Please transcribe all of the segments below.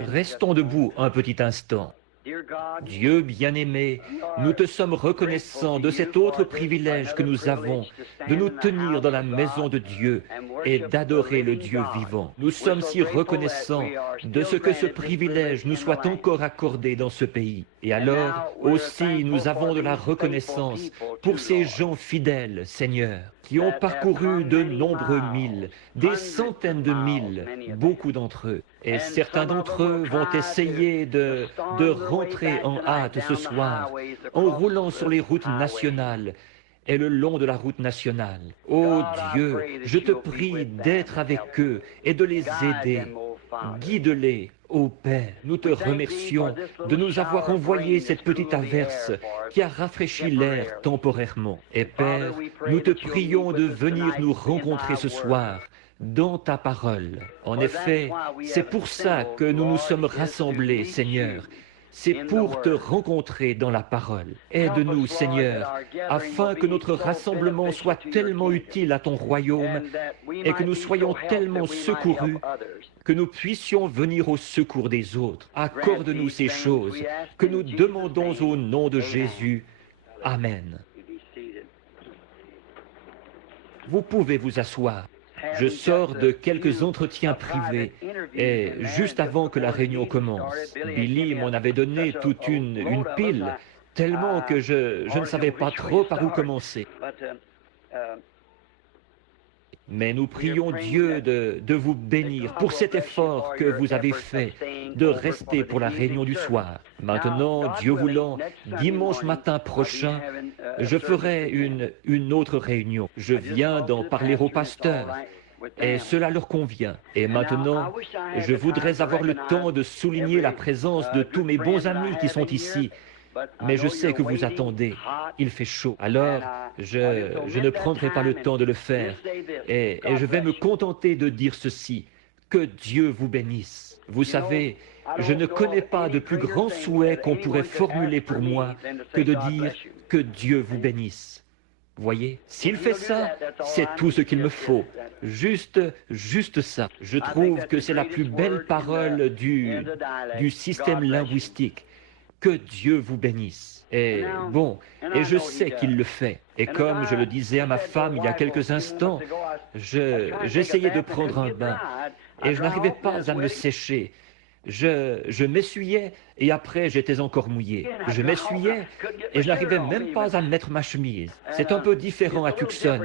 Restons debout un petit instant. Dieu bien-aimé, nous te sommes reconnaissants de cet autre privilège que nous avons de nous tenir dans la maison de Dieu et d'adorer le Dieu vivant. Nous sommes si reconnaissants de ce que ce privilège nous soit encore accordé dans ce pays. Et alors aussi nous avons de la reconnaissance pour ces gens fidèles, Seigneur, qui ont parcouru de nombreux milles, des centaines de milles, beaucoup d'entre eux. Et certains d'entre eux vont essayer de rentrer en hâte ce soir, en roulant sur les routes nationales et le long de la route nationale. Ô Dieu, je te prie d'être avec eux et de les aider. Guide-les, ô Père. Nous te remercions de nous avoir envoyé cette petite averse qui a rafraîchi l'air temporairement. Et Père, nous te prions de venir nous rencontrer ce soir dans ta parole. En effet, c'est pour ça que nous nous sommes rassemblés, Seigneur. C'est pour te rencontrer dans la parole. Aide-nous, Seigneur, afin que notre rassemblement soit tellement utile à ton royaume et que nous soyons tellement secourus que nous puissions venir au secours des autres. Accorde-nous ces choses que nous demandons au nom de Jésus. Amen. Vous pouvez vous asseoir. Je sors de quelques entretiens privés et juste avant que la réunion commence, Billy m'en avait donné toute une pile, tellement que je ne savais pas trop par où commencer. Mais nous prions Dieu de vous bénir pour cet effort que vous avez fait de rester pour la réunion du soir. Maintenant, Dieu voulant, dimanche matin prochain, je ferai une autre réunion. Je viens d'en parler aux pasteurs et cela leur convient. Et maintenant, je voudrais avoir le temps de souligner la présence de tous mes bons amis qui sont ici. Mais je sais que vous attendez, il fait chaud. Alors, je ne prendrai pas le temps de le faire. Et je vais me contenter de dire ceci, que Dieu vous bénisse. Vous savez, je ne connais pas de plus grand souhait qu'on pourrait formuler pour moi que de dire que Dieu vous bénisse. Voyez, s'il fait ça, c'est tout ce qu'il me faut. Juste ça. Je trouve que c'est la plus belle parole du système linguistique. Que Dieu vous bénisse. Et bon, et je sais qu'il le fait. Et comme je le disais à ma femme il y a quelques instants, j'essayais de prendre un bain et je n'arrivais pas à me sécher. Je m'essuyais et après j'étais encore mouillé. Je m'essuyais et je n'arrivais même pas à mettre ma chemise. C'est un peu différent à Tucson.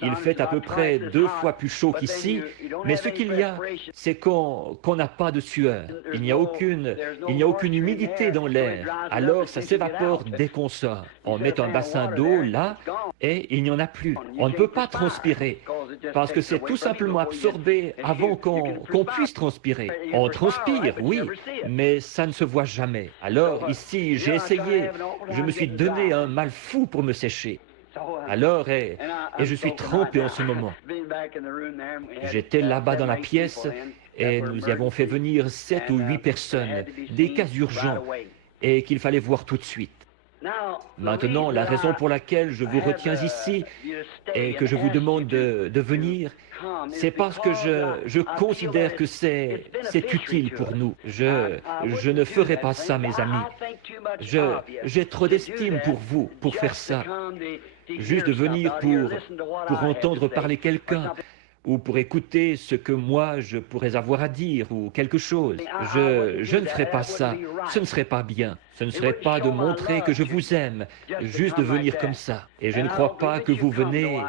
Il fait à peu près 2 fois plus chaud qu'ici, mais ce qu'il y a, c'est qu'on n'a pas de sueur. Il n'y a aucune humidité dans l'air. Alors ça s'évapore dès qu'on sort. On met un bassin d'eau là et il n'y en a plus. On ne peut pas transpirer parce que c'est tout simplement absorbé avant qu'on puisse transpirer. On transpire, oui, mais ça ne se voit jamais. Alors ici, j'ai essayé, je me suis donné un mal fou pour me sécher. Alors, et je suis trempé en ce moment. J'étais là-bas dans la pièce et nous y avons fait venir 7 ou 8 personnes, des cas urgents, et qu'il fallait voir tout de suite. Maintenant, la raison pour laquelle je vous retiens ici et que je vous demande de venir, c'est parce que je considère que c'est utile pour nous. Je ne ferai pas ça, mes amis. J'ai trop d'estime pour vous, pour faire ça. Juste de venir pour entendre parler quelqu'un, ou pour écouter ce que moi je pourrais avoir à dire, ou quelque chose. Je ne ferai pas ça, ce ne serait pas bien. Ce ne serait pas de montrer que je vous aime, juste de venir comme ça. Et je ne crois pas que vous venez,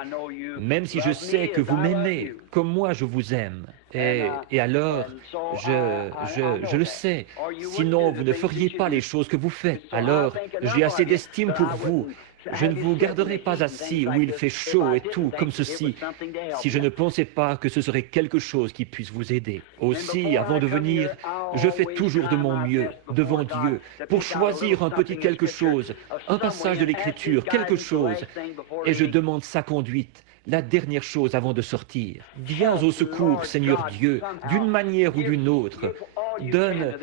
même si je sais que vous m'aimez, comme moi je vous aime. Et alors, je le sais, sinon vous ne feriez pas les choses que vous faites. Alors, j'ai assez d'estime pour vous. Je ne vous garderai pas assis où il fait chaud et tout, comme ceci, si je ne pensais pas que ce serait quelque chose qui puisse vous aider. Aussi, avant de venir, je fais toujours de mon mieux, devant Dieu, pour choisir un petit quelque chose, un passage de l'Écriture, quelque chose, et je demande sa conduite, la dernière chose avant de sortir. Viens au secours, Seigneur Dieu, d'une manière ou d'une autre. Donne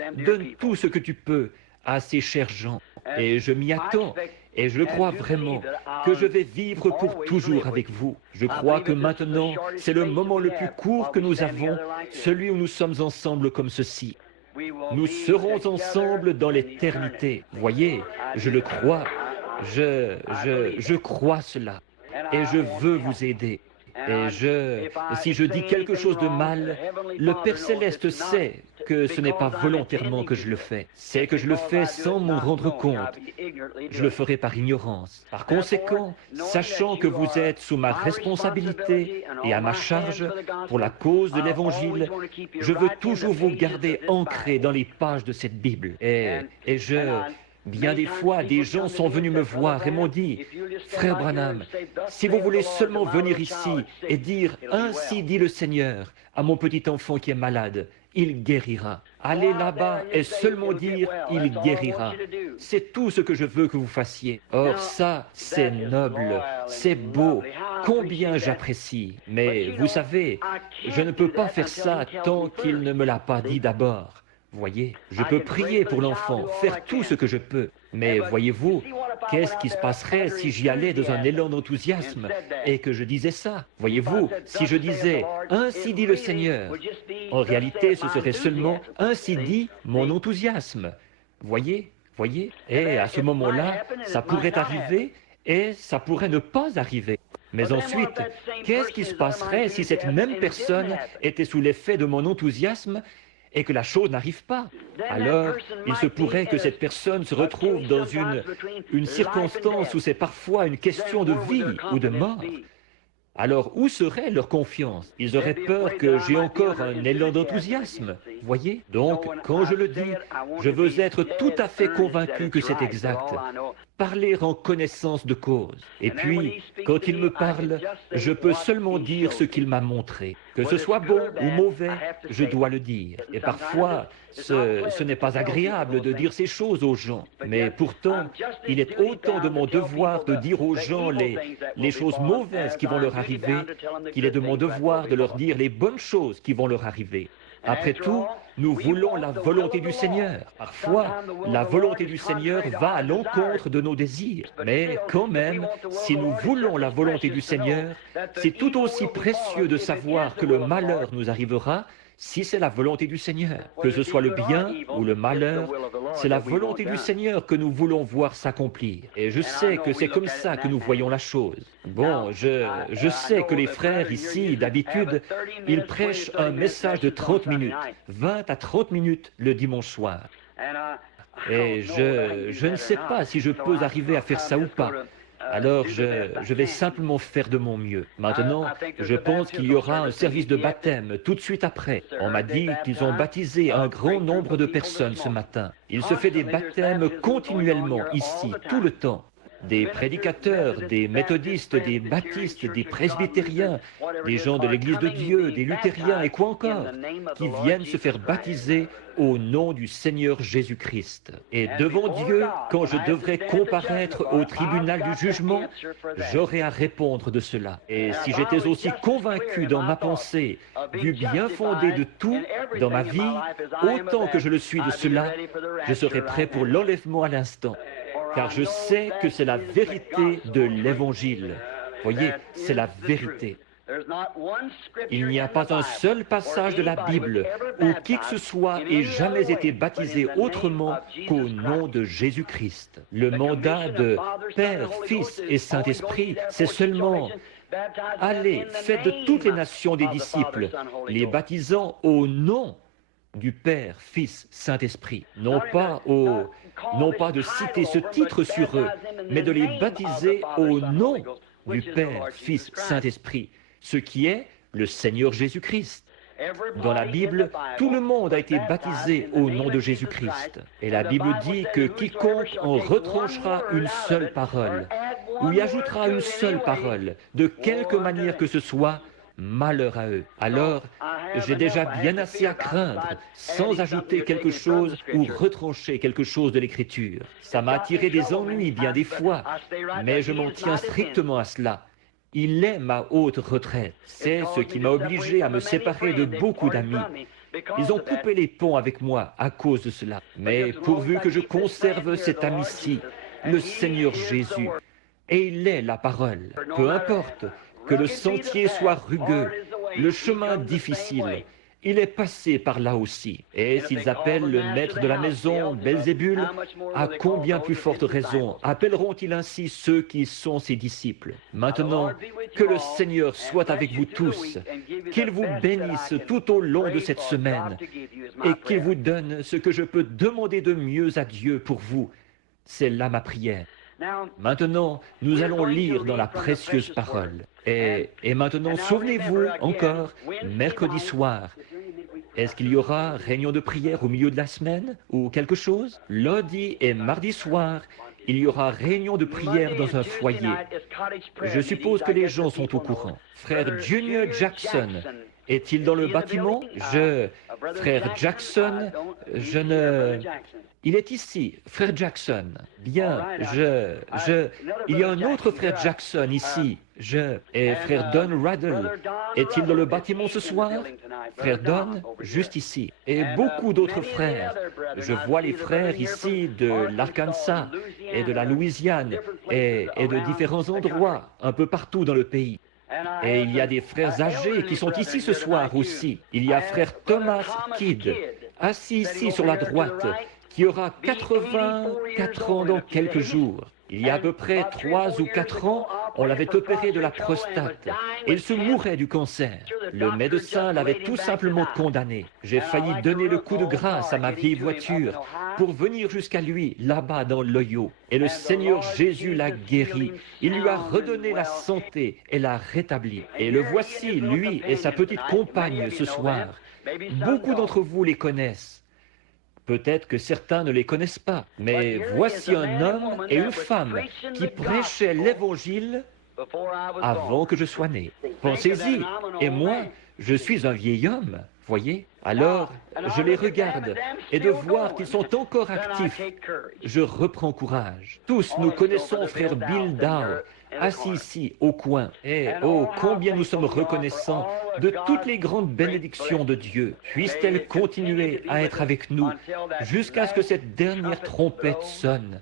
tout ce que tu peux à ces chers gens, et je m'y attends. Et je le crois vraiment, que je vais vivre pour toujours avec vous. Je crois que maintenant, c'est le moment le plus court que nous avons, celui où nous sommes ensemble comme ceci. Nous serons ensemble dans l'éternité. Voyez, je le crois. Je crois cela. Et je veux vous aider. Et si je dis quelque chose de mal, le Père Céleste sait que ce n'est pas volontairement que je le fais. C'est que je le fais sans m'en rendre compte. Je le ferai par ignorance. Par conséquent, sachant que vous êtes sous ma responsabilité et à ma charge pour la cause de l'Évangile, je veux toujours vous garder ancré dans les pages de cette Bible. Bien des fois, des gens sont venus me voir et m'ont dit, « Frère Branham, si vous voulez seulement venir ici et dire « Ainsi dit le Seigneur » à mon petit enfant qui est malade, il guérira. Allez là-bas et seulement dire « Il guérira ». C'est tout ce que je veux que vous fassiez. Or ça, c'est noble, c'est beau, combien j'apprécie. Mais vous savez, je ne peux pas faire ça tant qu'il ne me l'a pas dit d'abord. Voyez, je peux prier pour l'enfant, faire tout ce que je peux. Mais voyez-vous, qu'est-ce qui se passerait si j'y allais dans un élan d'enthousiasme et que je disais ça? Voyez-vous, si je disais « Ainsi dit le Seigneur », en réalité, ce serait seulement « Ainsi dit mon enthousiasme ». Voyez, et à ce moment-là, ça pourrait arriver et ça pourrait ne pas arriver. Mais ensuite, qu'est-ce qui se passerait si cette même personne était sous l'effet de mon enthousiasme et que la chose n'arrive pas? Alors, il se pourrait que cette personne se retrouve dans une circonstance où c'est parfois une question de vie ou de mort. Alors, où serait leur confiance? Ils auraient peur que j'ai encore un élan d'enthousiasme. Voyez? Donc, quand je le dis, je veux être tout à fait convaincu que c'est exact. Parler en connaissance de cause. Et puis, quand il me parle, je peux seulement dire ce qu'il m'a montré. Que ce soit bon ou mauvais, je dois le dire. Et parfois, ce n'est pas agréable de dire ces choses aux gens. Mais pourtant, il est autant de mon devoir de dire aux gens les choses mauvaises qui vont leur arriver qu'il est de mon devoir de leur dire les bonnes choses qui vont leur arriver. Après tout, nous voulons la volonté du Seigneur. Parfois, la volonté du Seigneur va à l'encontre de nos désirs. Mais quand même, si nous voulons la volonté du Seigneur, c'est tout aussi précieux de savoir que le malheur nous arrivera si c'est la volonté du Seigneur. Que ce soit le bien ou le malheur, c'est la volonté du Seigneur que nous voulons voir s'accomplir. Et je sais que c'est comme ça que nous voyons la chose. Bon, je sais que les frères ici, d'habitude, ils prêchent un message de 30 minutes, 20 à 30 minutes le dimanche soir. Et je ne sais pas si je peux arriver à faire ça ou pas. Alors je vais simplement faire de mon mieux. Maintenant, je pense qu'il y aura un service de baptême tout de suite après. On m'a dit qu'ils ont baptisé un grand nombre de personnes ce matin. Il se fait des baptêmes continuellement ici, tout le temps. Des prédicateurs, des méthodistes, des baptistes, des presbytériens, des gens de l'Église de Dieu, des luthériens et quoi encore, qui viennent se faire baptiser au nom du Seigneur Jésus-Christ. Et devant Dieu, quand je devrais comparaître au tribunal du jugement, j'aurai à répondre de cela. Et si j'étais aussi convaincu dans ma pensée du bien fondé de tout dans ma vie, autant que je le suis de cela, je serais prêt pour l'enlèvement à l'instant. Car je sais que c'est la vérité de l'Évangile. Voyez, c'est la vérité. Il n'y a pas un seul passage de la Bible où qui que ce soit ait jamais été baptisé autrement qu'au nom de Jésus-Christ. Le mandat de Père, Fils et Saint-Esprit, c'est seulement « Allez, faites de toutes les nations des disciples, les baptisant au nom du Père, Fils, Saint-Esprit. » Non pas de citer ce titre sur eux, mais de les baptiser au nom du Père, Fils, Saint-Esprit, ce qui est le Seigneur Jésus-Christ. Dans la Bible, tout le monde a été baptisé au nom de Jésus-Christ. Et la Bible dit que quiconque en retranchera une seule parole, ou y ajoutera une seule parole, de quelque manière que ce soit, malheur à eux. Alors, j'ai déjà bien assez à craindre, sans ajouter quelque chose ou retrancher quelque chose de l'Écriture. Ça m'a attiré des ennuis bien des fois, mais je m'en tiens strictement à cela. Il est ma haute retraite. C'est ce qui m'a obligé à me séparer de beaucoup d'amis. Ils ont coupé les ponts avec moi à cause de cela. Mais pourvu que je conserve cet ami-ci, le Seigneur Jésus, et il est la parole, peu importe, que le sentier soit rugueux, le chemin difficile, il est passé par là aussi. Et s'ils appellent le maître de la maison Belzébul, à combien plus forte raison appelleront-ils ainsi ceux qui sont ses disciples? Maintenant, que le Seigneur soit avec vous tous, qu'il vous bénisse tout au long de cette semaine, et qu'il vous donne ce que je peux demander de mieux à Dieu pour vous. C'est là ma prière. Maintenant, nous allons lire dans la précieuse parole. Et maintenant, souvenez-vous encore, mercredi soir, est-ce qu'il y aura réunion de prière au milieu de la semaine ou quelque chose? Lundi et mardi soir, il y aura réunion de prière dans un foyer. Je suppose que les gens sont au courant. Frère Junior Jackson, est-il dans le bâtiment? Frère Jackson, Il est ici, frère Jackson. Bien, il y a un autre frère Jackson ici. Et frère Don Raddle, est-il dans le bâtiment ce soir? Frère Don, juste ici. Et beaucoup d'autres frères. Je vois les frères ici de l'Arkansas et de la Louisiane et de différents endroits, un peu partout dans le pays. Et il y a des frères âgés qui sont ici ce soir aussi. Il y a frère Thomas Kidd, assis ici sur la droite, qui aura 84 ans dans quelques jours. Il y a à peu près 3 ou 4 ans, on l'avait opéré de la prostate. Et il se mourait du cancer. Le médecin l'avait tout simplement condamné. J'ai failli donner le coup de grâce à ma vieille voiture pour venir jusqu'à lui, là-bas dans l'Ohio. Et le Seigneur Jésus l'a guéri. Il lui a redonné la santé et l'a rétabli. Et le voici, lui et sa petite compagne ce soir. Beaucoup d'entre vous les connaissent. Peut-être que certains ne les connaissent pas, mais voici un homme et une femme qui prêchaient l'Évangile avant que je sois né. Pensez-y, et moi, je suis un vieil homme, voyez? Alors, je les regarde, et de voir qu'ils sont encore actifs, je reprends courage. Tous nous connaissons frère Bill Dow, assis ici, au coin. Et oh, combien nous sommes reconnaissants de toutes les grandes bénédictions de Dieu. Puisse-t-elle continuer à être avec nous jusqu'à ce que cette dernière trompette sonne.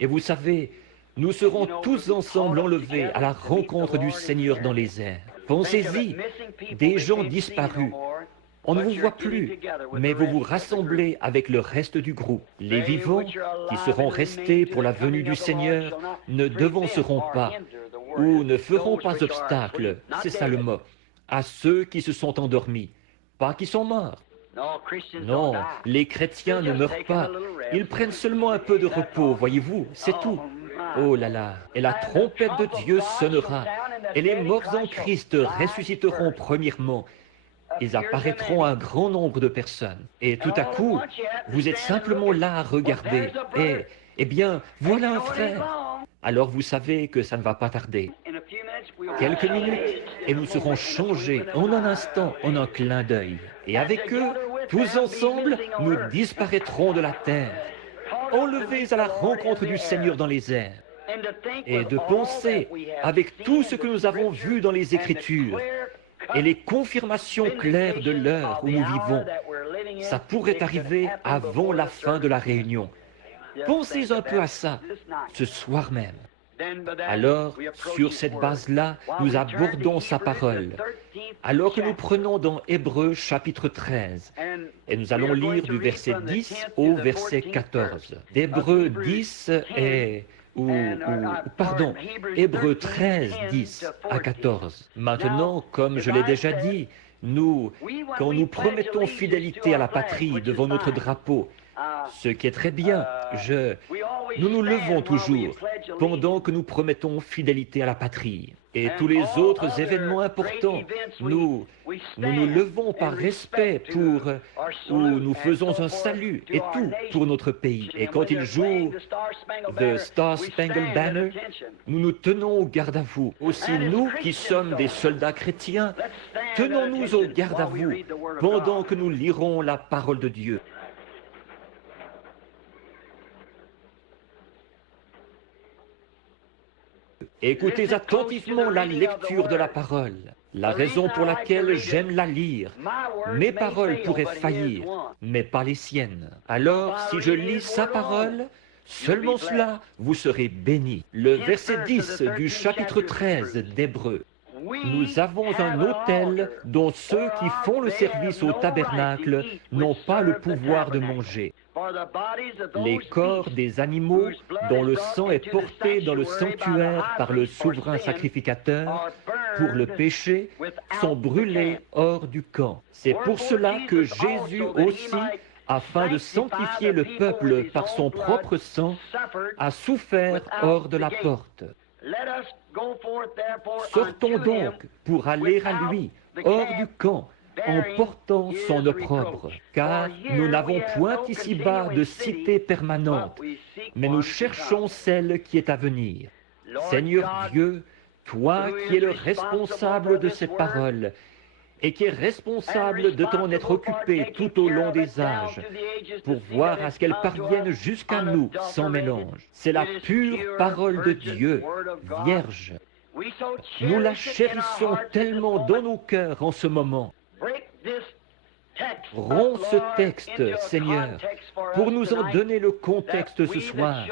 Et vous savez, nous serons tous ensemble enlevés à la rencontre du Seigneur dans les airs. Pensez-y, des gens disparus. On ne vous voit plus, mais vous vous rassemblez avec le reste du groupe. Les vivants qui seront restés pour la venue du Seigneur ne devanceront pas ou ne feront pas obstacle, c'est ça le mot, à ceux qui se sont endormis, pas qui sont morts. Non, les chrétiens ne meurent pas, ils prennent seulement un peu de repos, voyez-vous, c'est tout. Oh là là, et la trompette de Dieu sonnera, et les morts en Christ ressusciteront premièrement. Ils apparaîtront à un grand nombre de personnes. Et tout à coup, vous êtes simplement là à regarder. Et, eh bien, voilà un frère. Alors vous savez que ça ne va pas tarder. Quelques minutes, et nous serons changés en un instant, en un clin d'œil. Et avec eux, tous ensemble, nous disparaîtrons de la terre, enlevés à la rencontre du Seigneur dans les airs. Et de penser, avec tout ce que nous avons vu dans les Écritures, et les confirmations claires de l'heure où nous vivons, ça pourrait arriver avant la fin de la réunion. Pensez un peu à ça, ce soir même. Alors, sur cette base-là, nous abordons sa parole. Alors que nous prenons dans Hébreux chapitre 13, et nous allons lire du verset 10 au verset 14. D'Hébreux 10 et... Hébreux 13, 10 à 14. Maintenant, comme je l'ai déjà dit, quand nous promettons fidélité à la patrie devant notre drapeau, ce qui est très bien, nous nous levons toujours pendant que nous promettons fidélité à la patrie. Et tous les autres événements importants, nous nous levons par respect où nous faisons un salut et tout pour notre pays. Et quand ils jouent The Star Spangled Banner, nous nous tenons au garde à vous. Aussi nous qui sommes des soldats chrétiens, tenons-nous au garde à vous pendant que nous lirons la parole de Dieu. Écoutez attentivement la lecture de la parole. La raison pour laquelle j'aime la lire. Mes paroles pourraient faillir, mais pas les siennes. Alors, si je lis sa parole, seulement cela, vous serez bénis. Le verset 10 du chapitre 13 d'Hébreux. Nous avons un autel dont ceux qui font le service au tabernacle n'ont pas le pouvoir de manger. Les corps des animaux dont le sang est porté dans le sanctuaire par le souverain sacrificateur pour le péché sont brûlés hors du camp. C'est pour cela que Jésus aussi, afin de sanctifier le peuple par son propre sang, a souffert hors de la porte. Sortons donc pour aller à lui, hors du camp, en portant son opprobre, car nous n'avons point ici-bas de cité permanente, mais nous cherchons celle qui est à venir. Seigneur Dieu, toi qui es le responsable de ces paroles, et qui est responsable de t'en être occupé tout au long des âges, pour voir à ce qu'elles parviennent jusqu'à nous sans mélange. C'est la pure parole de Dieu, vierge. Nous la chérissons tellement dans nos cœurs en ce moment. Romps ce texte, Seigneur, pour nous en donner le contexte ce soir,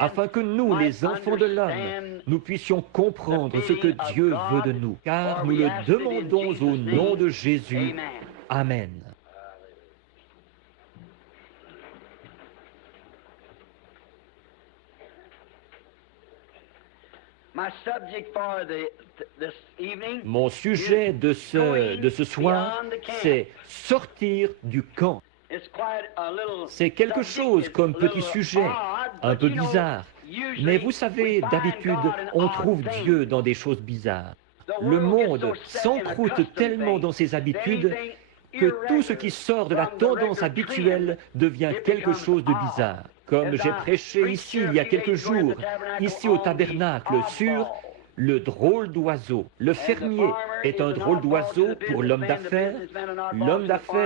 afin que nous, les enfants de l'homme, nous puissions comprendre ce que Dieu veut de nous, car nous le demandons au nom de Jésus. Amen. Mon sujet de ce soir, c'est sortir du camp. C'est quelque chose comme petit sujet, un peu bizarre. Mais vous savez, d'habitude, on trouve Dieu dans des choses bizarres. Le monde s'encroute tellement dans ses habitudes que tout ce qui sort de la tendance habituelle devient quelque chose de bizarre. Comme j'ai prêché ici il y a quelques jours, ici au tabernacle, sur le drôle d'oiseau. Le fermier est un drôle d'oiseau pour l'homme d'affaires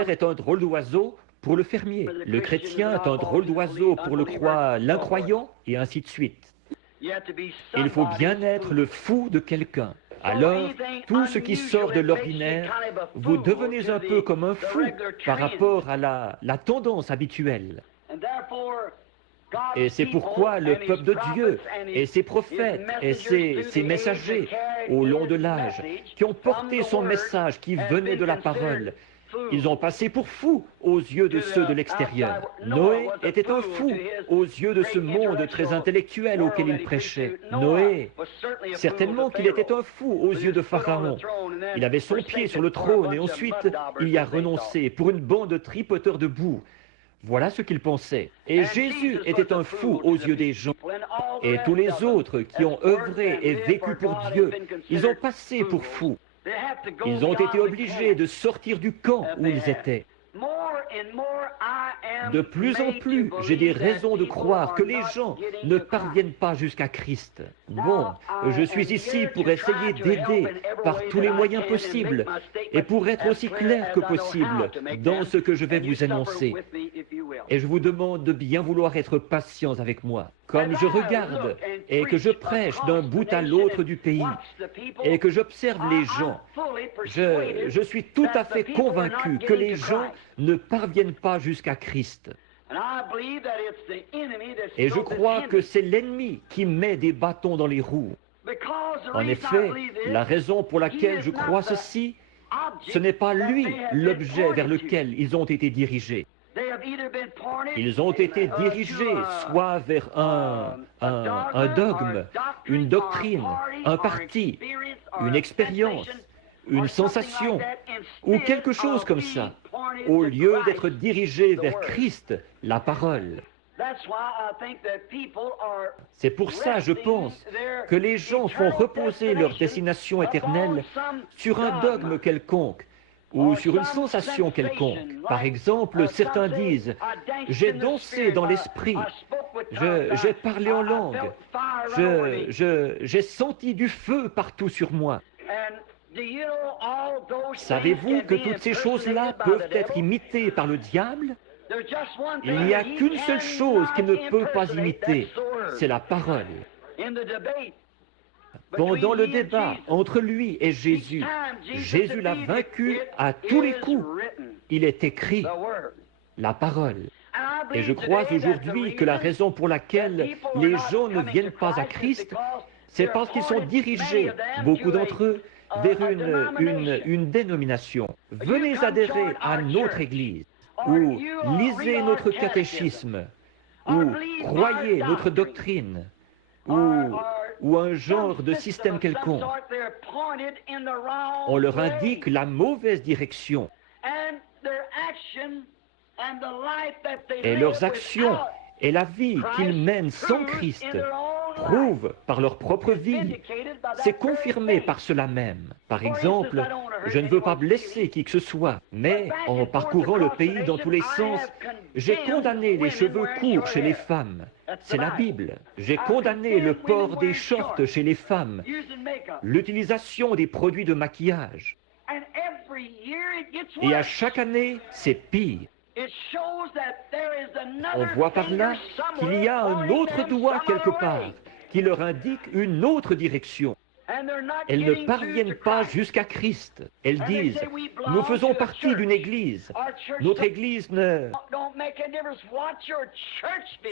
est un drôle d'oiseau pour le fermier. Le chrétien est un drôle d'oiseau pour l'incroyant, et ainsi de suite. Il faut bien être le fou de quelqu'un. Alors, tout ce qui sort de l'ordinaire, vous devenez un peu comme un fou par rapport à la tendance habituelle. Et c'est pourquoi le peuple de Dieu et ses prophètes et ses messagers au long de l'âge qui ont porté son message qui venait de la parole, ils ont passé pour fous aux yeux de ceux de l'extérieur. Noé était un fou aux yeux de ce monde très intellectuel auquel il prêchait. Noé, certainement qu'il était un fou aux yeux de Pharaon. Il avait son pied sur le trône et ensuite il y a renoncé pour une bande de tripoteurs de boue. Voilà ce qu'il pensait. Et Jésus était un fou aux yeux des gens. Et tous les autres qui ont œuvré et vécu pour Dieu, ils ont passé pour fous. Ils ont été obligés de sortir du camp où ils étaient. De plus en plus, j'ai des raisons de croire que les gens ne parviennent pas jusqu'à Christ. Bon, je suis ici pour essayer d'aider par tous les moyens possibles et pour être aussi clair que possible dans ce que je vais vous annoncer. Et je vous demande de bien vouloir être patients avec moi. Comme je regarde et que je prêche d'un bout à l'autre du pays et que j'observe les gens, je suis tout à fait convaincu que les gens ne parviennent pas jusqu'à Christ. Et je crois que c'est l'ennemi qui met des bâtons dans les roues. En effet, la raison pour laquelle je crois ceci, ce n'est pas lui l'objet vers lequel ils ont été dirigés. Ils ont été dirigés soit vers un dogme, une doctrine, un parti, une expérience, une sensation ou quelque chose comme ça, au lieu d'être dirigés vers Christ, la parole. C'est pour ça, je pense, que les gens font reposer leur destination éternelle sur un dogme quelconque ou sur une sensation quelconque. Par exemple, certains disent « J'ai dansé dans l'esprit, j'ai parlé en langue, j'ai senti du feu partout sur moi. » Savez-vous que toutes ces choses-là peuvent être imitées par le diable? Il n'y a qu'une seule chose qu'il ne peut pas imiter, c'est la parole. Pendant le débat entre lui et Jésus, Jésus l'a vaincu à tous les coups. Il est écrit, la parole. Et je crois aujourd'hui que la raison pour laquelle les gens ne viennent pas à Christ, c'est parce qu'ils sont dirigés, beaucoup d'entre eux, vers une dénomination. Venez adhérer à notre Église, ou lisez notre catéchisme, ou croyez notre doctrine, ou un genre de système quelconque. On leur indique la mauvaise direction. Et leurs actions et la vie qu'ils mènent sans Christ prouvent par leur propre vie. C'est confirmé par cela même. Par exemple, je ne veux pas blesser qui que ce soit, mais en parcourant le pays dans tous les sens, j'ai condamné les cheveux courts chez les femmes. C'est la Bible. J'ai condamné le port des shorts chez les femmes, l'utilisation des produits de maquillage. Et à chaque année, c'est pire. On voit par là qu'il y a un autre doigt quelque part qui leur indique une autre direction. Elles ne parviennent pas jusqu'à Christ. Elles disent, nous faisons partie d'une église. Notre église ne...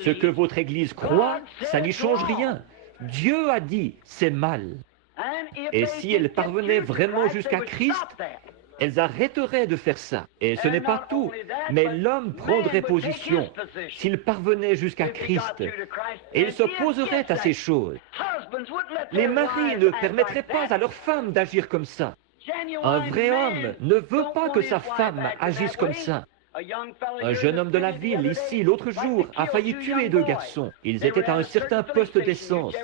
Ce que votre église croit, ça n'y change rien. Dieu a dit, c'est mal. Et si elles parvenaient vraiment jusqu'à Christ, elles arrêteraient de faire ça. Et ce n'est pas tout, mais l'homme prendrait position s'il parvenait jusqu'à Christ. Et il s'opposerait à ces choses. Les maris ne permettraient pas à leurs femmes d'agir comme ça. Un vrai homme ne veut pas que sa femme agisse comme ça. Un jeune homme de la ville, ici, l'autre jour, a failli tuer deux garçons. Ils étaient à un certain poste d'essence.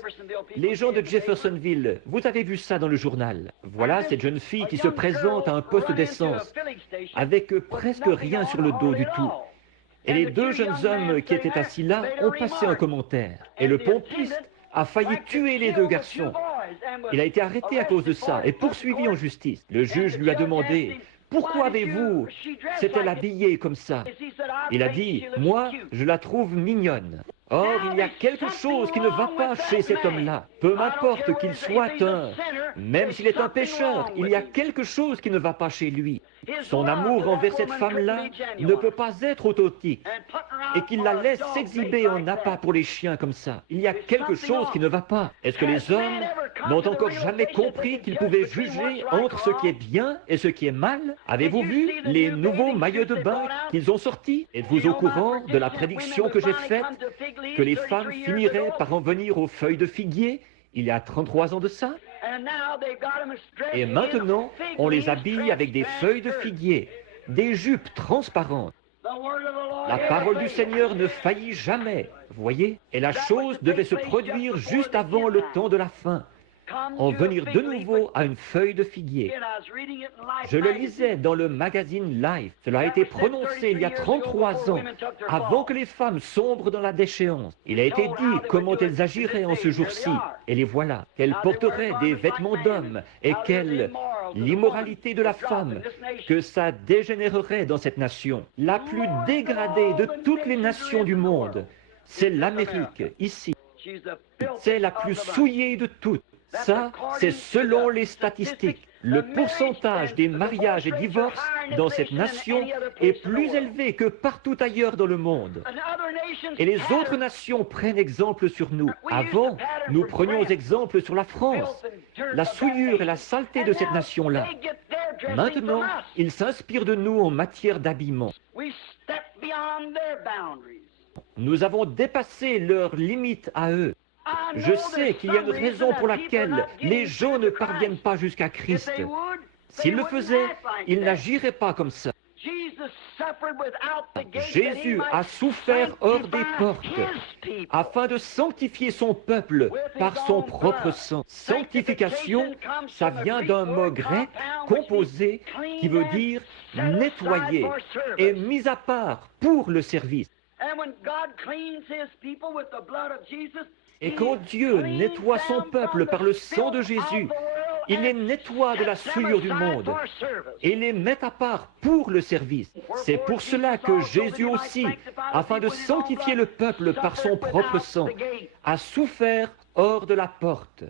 Les gens de Jeffersonville, vous avez vu ça dans le journal. Voilà cette jeune fille qui se présente à un poste d'essence, avec presque rien sur le dos du tout. Et les deux jeunes hommes qui étaient assis là ont passé un commentaire. Et le pompiste a failli tuer les deux garçons. Il a été arrêté à cause de ça et poursuivi en justice. Le juge lui a demandé... Pourquoi avez-vous s'est-elle habillée comme ça? Il a dit, moi, je la trouve mignonne. Or, il y a quelque chose qui ne va pas chez cet homme-là. Peu m'importe qu'il soit même s'il est un pécheur, il y a quelque chose qui ne va pas chez lui. Son amour envers cette femme-là ne peut pas être authentique. Et qu'il la laisse s'exhiber en appât pour les chiens comme ça. Il y a quelque chose qui ne va pas. Est-ce que les hommes n'ont encore jamais compris qu'ils pouvaient juger entre ce qui est bien et ce qui est mal? Avez-vous vu les nouveaux maillots de bain qu'ils ont sortis? Êtes-vous au courant de la prédiction que j'ai faite, que les femmes finiraient par en venir aux feuilles de figuier il y a 33 ans de ça? Et maintenant, on les habille avec des feuilles de figuier, des jupes transparentes. La parole du Seigneur ne faillit jamais, voyez? Et la chose devait se produire juste avant le temps de la fin. En venir de nouveau à une feuille de figuier. Je le lisais dans le magazine Life. Cela a été prononcé il y a 33 ans, avant que les femmes sombrent dans la déchéance. Il a été dit comment elles agiraient en ce jour-ci. Et les voilà, qu'elles porteraient des vêtements d'hommes et quelle l'immoralité de la femme, que ça dégénérerait dans cette nation. La plus dégradée de toutes les nations du monde, c'est l'Amérique, ici. C'est la plus souillée de toutes. Ça, c'est selon les statistiques. Le pourcentage des mariages et divorces dans cette nation est plus élevé que partout ailleurs dans le monde. Et les autres nations prennent exemple sur nous. Avant, nous prenions exemple sur la France, la souillure et la saleté de cette nation-là. Maintenant, ils s'inspirent de nous en matière d'habillement. Nous avons dépassé leurs limites à eux. Je sais qu'il y a une raison pour laquelle les gens ne parviennent pas jusqu'à Christ. S'ils le faisaient, ils n'agiraient pas comme ça. Jésus a souffert hors des portes afin de sanctifier son peuple par son propre sang. Sanctification, ça vient d'un mot grec composé qui veut dire nettoyer et mis à part pour le service. Et quand Dieu nettoie son peuple par le sang de Jésus, il les nettoie de la souillure du monde et les met à part pour le service. C'est pour cela que Jésus aussi, afin de sanctifier le peuple par son propre sang, a souffert hors de la porte.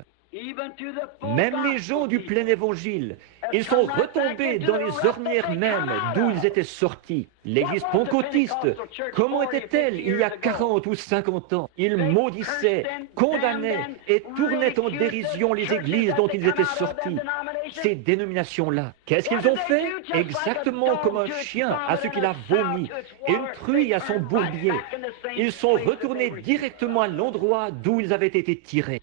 Même les gens du plein évangile, ils sont retombés dans les ornières mêmes d'où ils étaient sortis. L'Église pentecôtiste, comment était-elle il y a 40 ou 50 ans? Ils maudissaient, condamnaient et tournaient en dérision les églises dont ils étaient sortis. Ces dénominations-là, qu'est-ce qu'ils ont fait? Exactement comme un chien à ce qu'il a vomi et une truie à son bourbier. Ils sont retournés directement à l'endroit d'où ils avaient été tirés.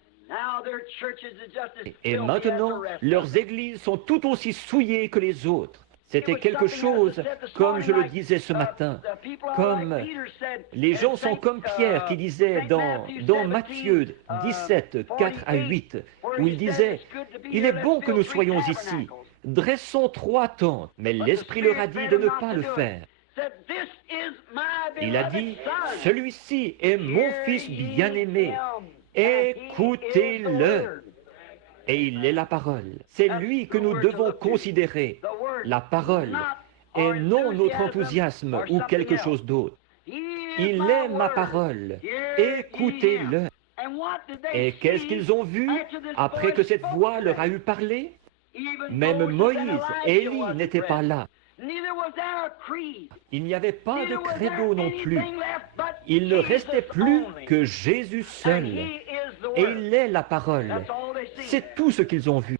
Et maintenant, leurs églises sont tout aussi souillées que les autres. C'était quelque chose, comme je le disais ce matin, comme les gens sont comme Pierre qui disait dans Matthieu 17, 4 à 8, où il disait « Il est bon que nous soyons ici, dressons 3 tentes. » Mais l'Esprit leur a dit de ne pas le faire. Il a dit « Celui-ci est mon Fils bien-aimé. Écoutez-le. » Et il est la parole. C'est lui que nous devons considérer, la parole, et non notre enthousiasme ou quelque chose d'autre. Il est ma parole. Écoutez-le. Et qu'est-ce qu'ils ont vu après que cette voix leur a eu parlé? Même Moïse et Élie n'étaient pas là. Il n'y avait pas de credo non plus. Il ne restait plus que Jésus seul. Et il est la parole. C'est tout ce qu'ils ont vu.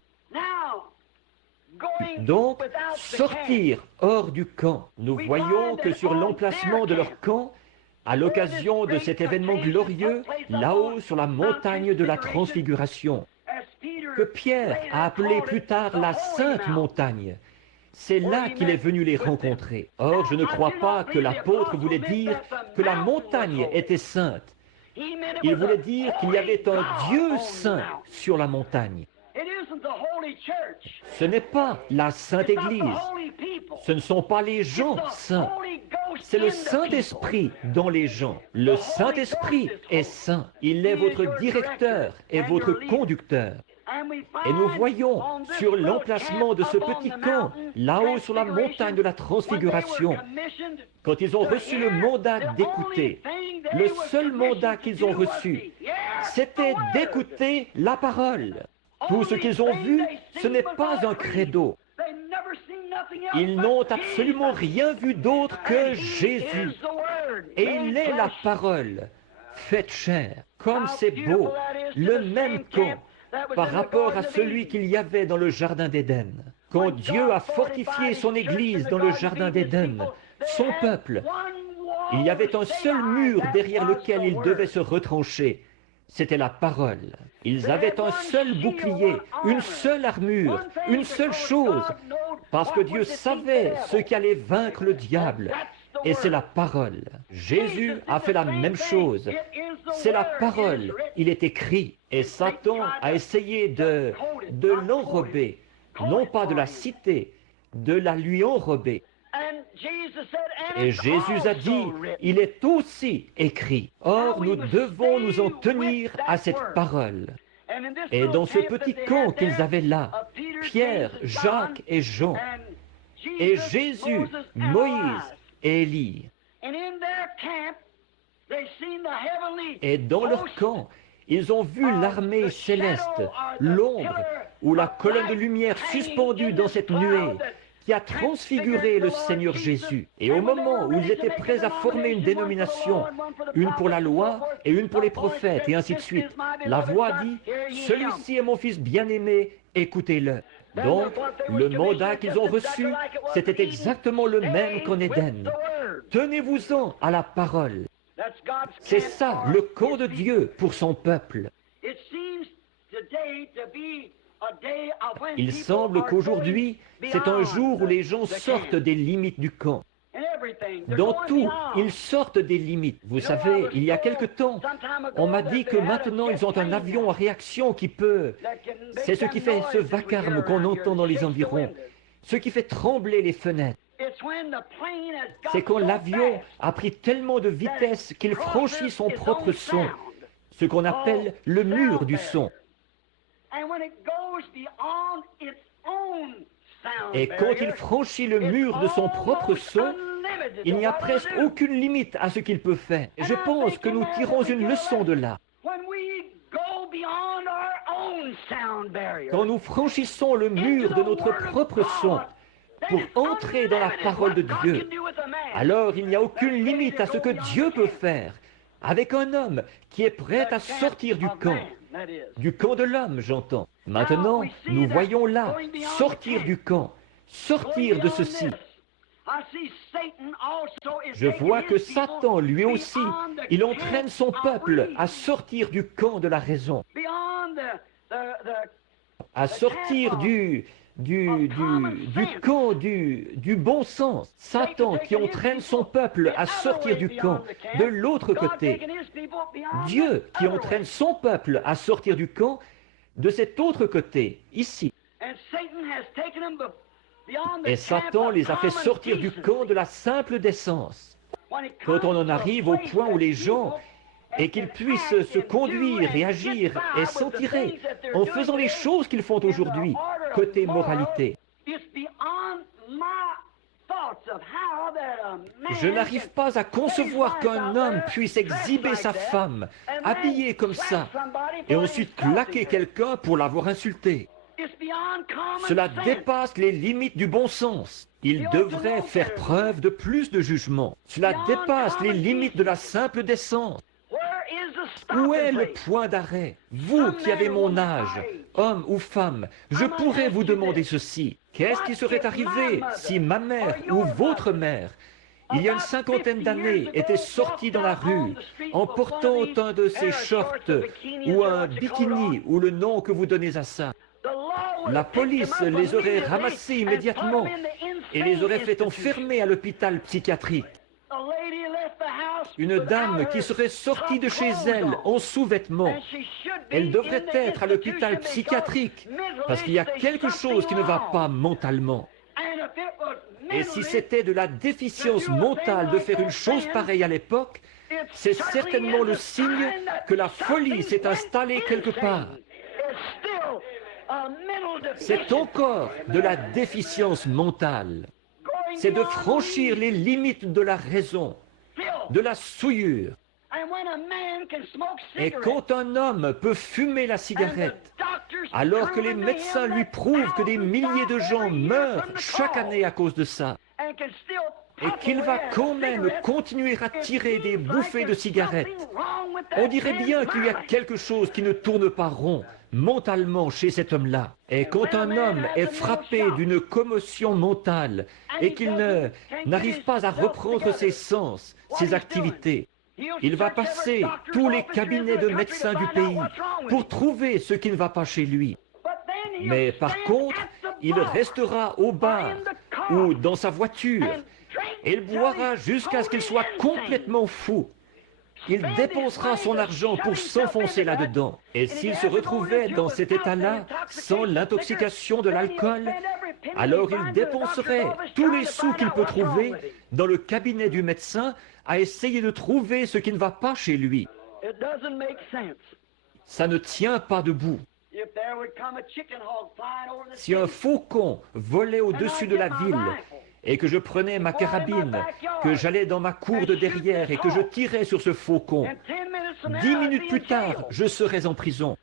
Donc, sortir hors du camp. Nous voyons que sur l'emplacement de leur camp, à l'occasion de cet événement glorieux, là-haut sur la montagne de la Transfiguration, que Pierre a appelé plus tard la Sainte Montagne, c'est là qu'il est venu les rencontrer. Or, je ne crois pas que l'apôtre voulait dire que la montagne était sainte. Il voulait dire qu'il y avait un Dieu saint sur la montagne. Ce n'est pas la Sainte Église. Ce ne sont pas les gens saints. C'est le Saint-Esprit dans les gens. Le Saint-Esprit est saint. Il est votre directeur et votre conducteur. Et nous voyons sur l'emplacement de ce petit camp, là-haut sur la montagne de la Transfiguration, quand ils ont reçu le mandat d'écouter, le seul mandat qu'ils ont reçu, c'était d'écouter la parole. Tout ce qu'ils ont vu, ce n'est pas un credo. Ils n'ont absolument rien vu d'autre que Jésus. Et il est la parole, faite chair. Comme c'est beau, le même camp par rapport à celui qu'il y avait dans le Jardin d'Éden. Quand Dieu a fortifié son Église dans le Jardin d'Éden, son peuple, il y avait un seul mur derrière lequel ils devaient se retrancher. C'était la parole. Ils avaient un seul bouclier, une seule armure, une seule chose, parce que Dieu savait ce qui allait vaincre le diable. Et c'est la parole. Jésus a fait la même chose. C'est la parole. Il est écrit. Et Satan a essayé de l'enrober, non pas de la citer, de la lui enrober. Et Jésus a dit, il est aussi écrit. Or, nous devons nous en tenir à cette parole. Et dans ce petit camp qu'ils avaient là, Pierre, Jacques et Jean, et Jésus, Moïse et Élie. Et dans leur camp, ils ont vu l'armée céleste, l'ombre ou la colonne de lumière suspendue dans cette nuée qui a transfiguré le Seigneur Jésus. Et au moment où ils étaient prêts à former une dénomination, une pour la loi et une pour les prophètes, et ainsi de suite, la voix dit « Celui-ci est mon Fils bien-aimé, écoutez-le ». Donc, le mandat qu'ils ont reçu, c'était exactement le même qu'en Éden. Tenez-vous-en à la parole. C'est ça, le camp de Dieu pour son peuple. Il semble qu'aujourd'hui, c'est un jour où les gens sortent des limites du camp. Dans tout, ils sortent des limites. Vous savez, il y a quelque temps, on m'a dit que maintenant ils ont un avion à réaction qui peut... C'est ce qui fait ce vacarme qu'on entend dans les environs, ce qui fait trembler les fenêtres. C'est quand l'avion a pris tellement de vitesse qu'il franchit son propre son, ce qu'on appelle le mur du son. Et quand il franchit le mur de son propre son, il n'y a presque aucune limite à ce qu'il peut faire. Je pense que nous tirons une leçon de là. Quand nous franchissons le mur de notre propre son pour entrer dans la parole de Dieu, alors il n'y a aucune limite à ce que Dieu peut faire avec un homme qui est prêt à sortir du camp de l'homme, j'entends. Maintenant, nous voyons là, sortir du camp, sortir de ceci. Je vois que Satan, lui aussi, il entraîne son peuple à sortir du camp de la raison, à sortir du camp du bon sens. Satan qui entraîne son peuple à sortir du camp de l'autre côté. Dieu qui entraîne son peuple à sortir du camp de cet autre côté, ici. Et Satan les a fait sortir du camp de la simple décence. Quand on en arrive au point où les gens, et qu'ils puissent se conduire et agir et s'en tirer en faisant les choses qu'ils font aujourd'hui, côté moralité. Je n'arrive pas à concevoir qu'un homme puisse exhiber sa femme, habillée comme ça, et ensuite claquer quelqu'un pour l'avoir insulté. Cela dépasse les limites du bon sens. Il devrait faire preuve de plus de jugement. Cela dépasse les limites de la simple décence. Où est le point d'arrêt? Vous qui avez mon âge, homme ou femme, je pourrais vous demander ceci. Qu'est-ce qui serait arrivé si ma mère ou votre mère, il y a une 50aine d'années, était sortie dans la rue en portant un de ces shorts ou un bikini ou le nom que vous donnez à ça? La police les aurait ramassés immédiatement et les aurait fait enfermer à l'hôpital psychiatrique. Une dame qui serait sortie de chez elle en sous-vêtements, elle devrait être à l'hôpital psychiatrique parce qu'il y a quelque chose qui ne va pas mentalement. Et si c'était de la déficience mentale de faire une chose pareille à l'époque, c'est certainement le signe que la folie s'est installée quelque part. C'est encore de la déficience mentale. C'est de franchir les limites de la raison, de la souillure. Et quand un homme peut fumer la cigarette, alors que les médecins lui prouvent que des milliers de gens meurent chaque année à cause de ça, et qu'il va quand même continuer à tirer des bouffées de cigarettes, on dirait bien qu'il y a quelque chose qui ne tourne pas rond mentalement chez cet homme-là. Et quand un homme est frappé d'une commotion mentale et qu'il n'arrive pas à reprendre ses sens, ses activités, il va passer tous les cabinets de médecins du pays pour trouver ce qui ne va pas chez lui. Mais par contre, il restera au bar ou dans sa voiture et il boira jusqu'à ce qu'il soit complètement fou. Il dépensera son argent pour s'enfoncer là-dedans. Et s'il se retrouvait dans cet état-là, sans l'intoxication de l'alcool, alors il dépenserait tous les sous qu'il peut trouver dans le cabinet du médecin à essayer de trouver ce qui ne va pas chez lui. Ça ne tient pas debout. Si un faucon volait au-dessus de la ville et que je prenais ma carabine, que j'allais dans ma cour de derrière et que je tirais sur ce faucon, 10 minutes plus tard, je serais en prison.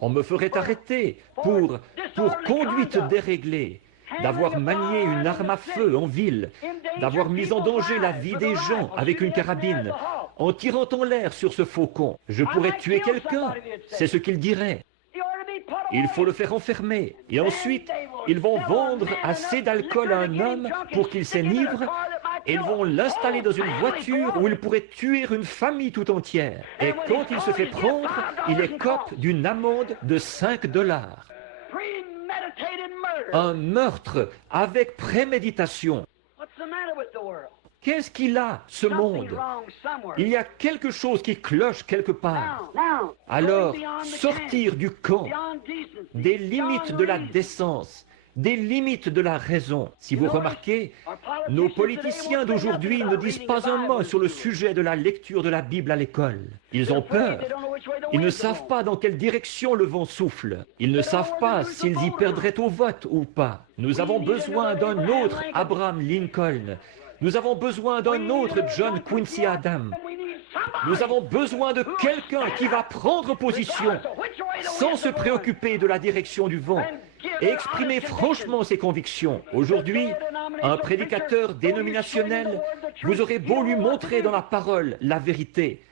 On me ferait arrêter pour conduite déréglée, d'avoir manié une arme à feu en ville, d'avoir mis en danger la vie des gens avec une carabine, en tirant en l'air sur ce faucon. Je pourrais tuer quelqu'un, c'est ce qu'il dirait. Il faut le faire enfermer. Et ensuite, ils vont vendre assez d'alcool à un homme pour qu'il s'enivre. Et ils vont l'installer dans une voiture où il pourrait tuer une famille tout entière. Et quand il se fait prendre, il écope d'une amende de $5. Un meurtre avec préméditation. Qu'est-ce qu'il a, ce monde? Il y a quelque chose qui cloche quelque part. Alors, sortir du camp, des limites de la décence, des limites de la raison. Si vous remarquez, nos politiciens d'aujourd'hui ne disent pas un mot sur le sujet de la lecture de la Bible à l'école. Ils ont peur. Ils ne savent pas dans quelle direction le vent souffle. Ils ne savent pas s'ils y perdraient au vote ou pas. Nous avons besoin d'un autre Abraham Lincoln. Nous avons besoin d'un autre John Quincy Adams. Nous avons besoin de quelqu'un qui va prendre position sans se préoccuper de la direction du vent, et exprimer franchement ses convictions. Aujourd'hui, un prédicateur dénominationnel, vous aurez beau lui montrer dans la parole la vérité,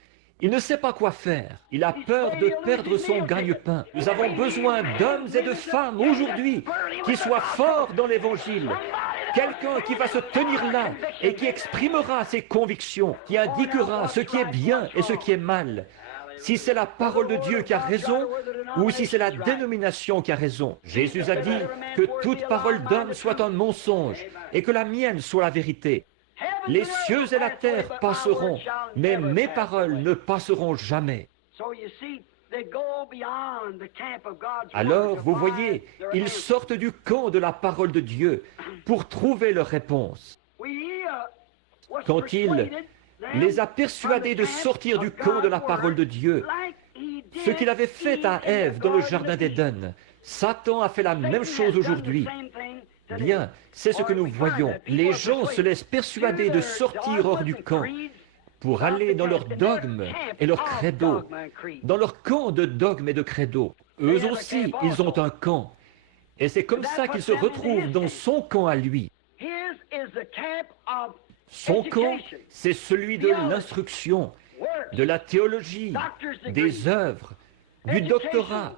il ne sait pas quoi faire. Il a peur de perdre son gagne-pain. Nous avons besoin d'hommes et de femmes aujourd'hui qui soient forts dans l'Évangile. Quelqu'un qui va se tenir là et qui exprimera ses convictions, qui indiquera ce qui est bien et ce qui est mal. Si c'est la parole de Dieu qui a raison ou si c'est la dénomination qui a raison. Jésus a dit que toute parole d'homme soit un mensonge et que la mienne soit la vérité. Les cieux et la terre passeront, mais mes paroles ne passeront jamais. Alors, vous voyez, ils sortent du camp de la parole de Dieu pour trouver leur réponse. Quand il les a persuadés de sortir du camp de la parole de Dieu, ce qu'il avait fait à Ève dans le jardin d'Éden, Satan a fait la même chose aujourd'hui. Bien, c'est ce que nous voyons. Les gens se laissent persuader de sortir hors du camp pour aller dans leur dogme et leur credo, dans leur camp de dogme et de credo. Eux aussi, ils ont un camp. Et c'est comme ça qu'ils se retrouvent dans son camp à lui. Son camp, c'est celui de l'instruction, de la théologie, des œuvres, du doctorat,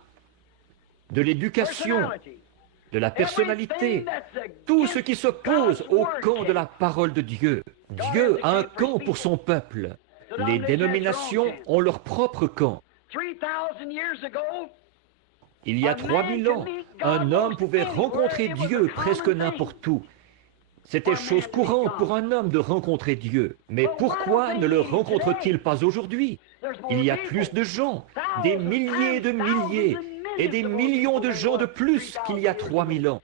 de l'éducation, de la personnalité, tout ce qui s'oppose au camp de la parole de Dieu. Dieu a un camp pour son peuple. Les dénominations ont leur propre camp. Il y a 3000 ans, un homme pouvait rencontrer Dieu presque n'importe où. C'était chose courante pour un homme de rencontrer Dieu. Mais pourquoi ne le rencontre-t-il pas aujourd'hui? Il y a plus de gens, des milliers de milliers, et des millions de gens de plus qu'il y a 3000 ans.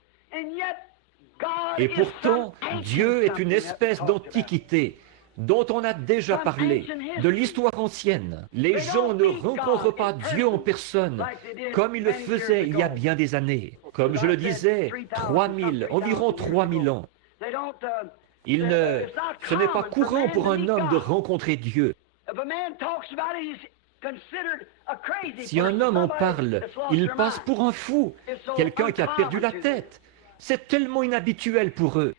Et pourtant, Dieu est une espèce d'antiquité dont on a déjà parlé, de l'histoire ancienne. Les gens ne rencontrent pas Dieu en personne comme ils le faisaient il y a bien des années. Comme je le disais, 3000, environ 3000 ans. Ce n'est pas courant pour un homme de rencontrer Dieu. Si un homme en parle, il passe pour un fou, quelqu'un qui a perdu la tête. C'est tellement inhabituel pour eux.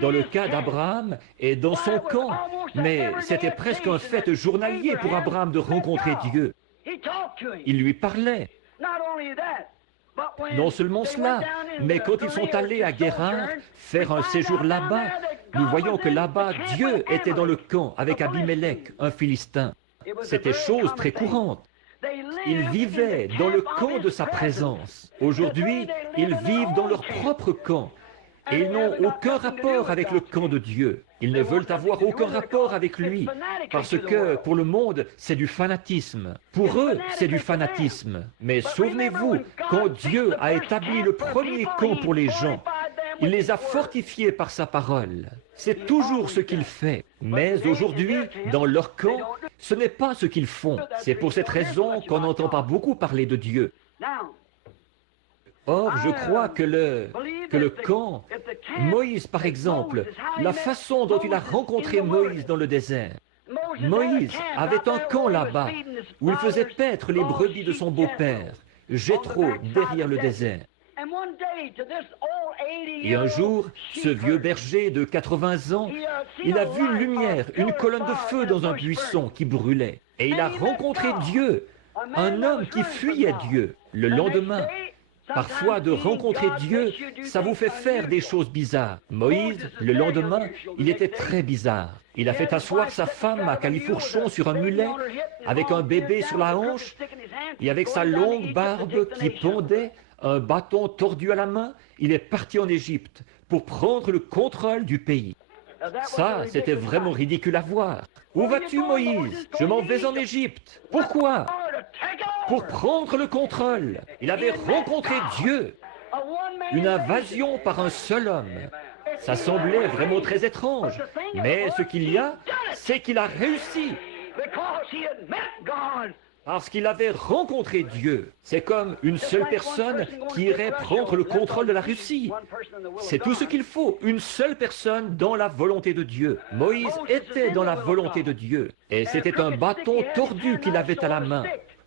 Dans le cas d'Abraham et dans son camp, mais c'était presque un fait journalier pour Abraham de rencontrer Dieu. Il lui parlait. Non seulement cela, mais quand ils sont allés à Guérar faire un séjour là-bas, nous voyons que là-bas, Dieu était dans le camp avec Abimelech, un Philistin. C'était chose très courante. Ils vivaient dans le camp de sa présence. Aujourd'hui, ils vivent dans leur propre camp. Et ils n'ont aucun rapport avec le camp de Dieu. Ils ne veulent avoir aucun rapport avec lui. Parce que pour le monde, c'est du fanatisme. Pour eux, c'est du fanatisme. Mais souvenez-vous, quand Dieu a établi le premier camp pour les gens, il les a fortifiés par sa parole. C'est toujours ce qu'il fait. Mais aujourd'hui, dans leur camp, ce n'est pas ce qu'ils font. C'est pour cette raison qu'on n'entend pas beaucoup parler de Dieu. Or, je crois que le camp, Moïse par exemple, la façon dont il a rencontré Moïse dans le désert. Moïse avait un camp là-bas, où il faisait paître les brebis de son beau-père, Jéthro, derrière le désert. Et un jour, ce vieux berger de 80 ans, il a vu une lumière, une colonne de feu dans un buisson qui brûlait. Et il a rencontré Dieu, un homme qui fuyait Dieu. Le lendemain, parfois, de rencontrer Dieu, ça vous fait faire des choses bizarres. Moïse, le lendemain, il était très bizarre. Il a fait asseoir sa femme à califourchon sur un mulet, avec un bébé sur la hanche, et avec sa longue barbe qui pendait, un bâton tordu à la main, il est parti en Égypte pour prendre le contrôle du pays. Ça, c'était vraiment ridicule à voir. Où vas-tu, Moïse? Je m'en vais en Égypte. Pourquoi? Pour prendre le contrôle. Il avait rencontré Dieu. Une invasion par un seul homme. Ça semblait vraiment très étrange. Mais ce qu'il y a, c'est qu'il a réussi. Parce qu'il avait rencontré Dieu. C'est comme une seule personne qui irait prendre le contrôle de la Russie. C'est tout ce qu'il faut, une seule personne dans la volonté de Dieu. Moïse était dans la volonté de Dieu. Et c'était un bâton tordu qu'il avait à la main.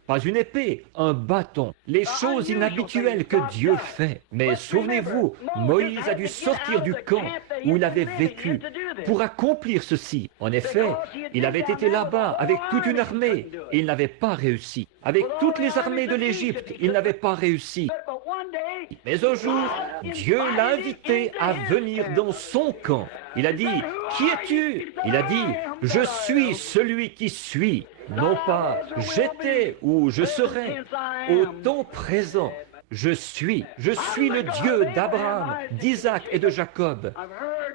Pas une épée, un bâton. Les choses inhabituelles que Dieu fait. Mais souvenez-vous, Moïse a dû sortir du camp où il avait vécu pour accomplir ceci. En effet, il avait été là-bas avec toute une armée et il n'avait pas réussi. Avec toutes les armées de l'Égypte, il n'avait pas réussi. Mais un jour, Dieu l'a invité à venir dans son camp. Il a dit, « Qui es-tu » Il a dit, « Je suis celui qui suis. » Non pas « j'étais » ou « je serai ». Au temps présent, je suis le Dieu d'Abraham, d'Isaac et de Jacob.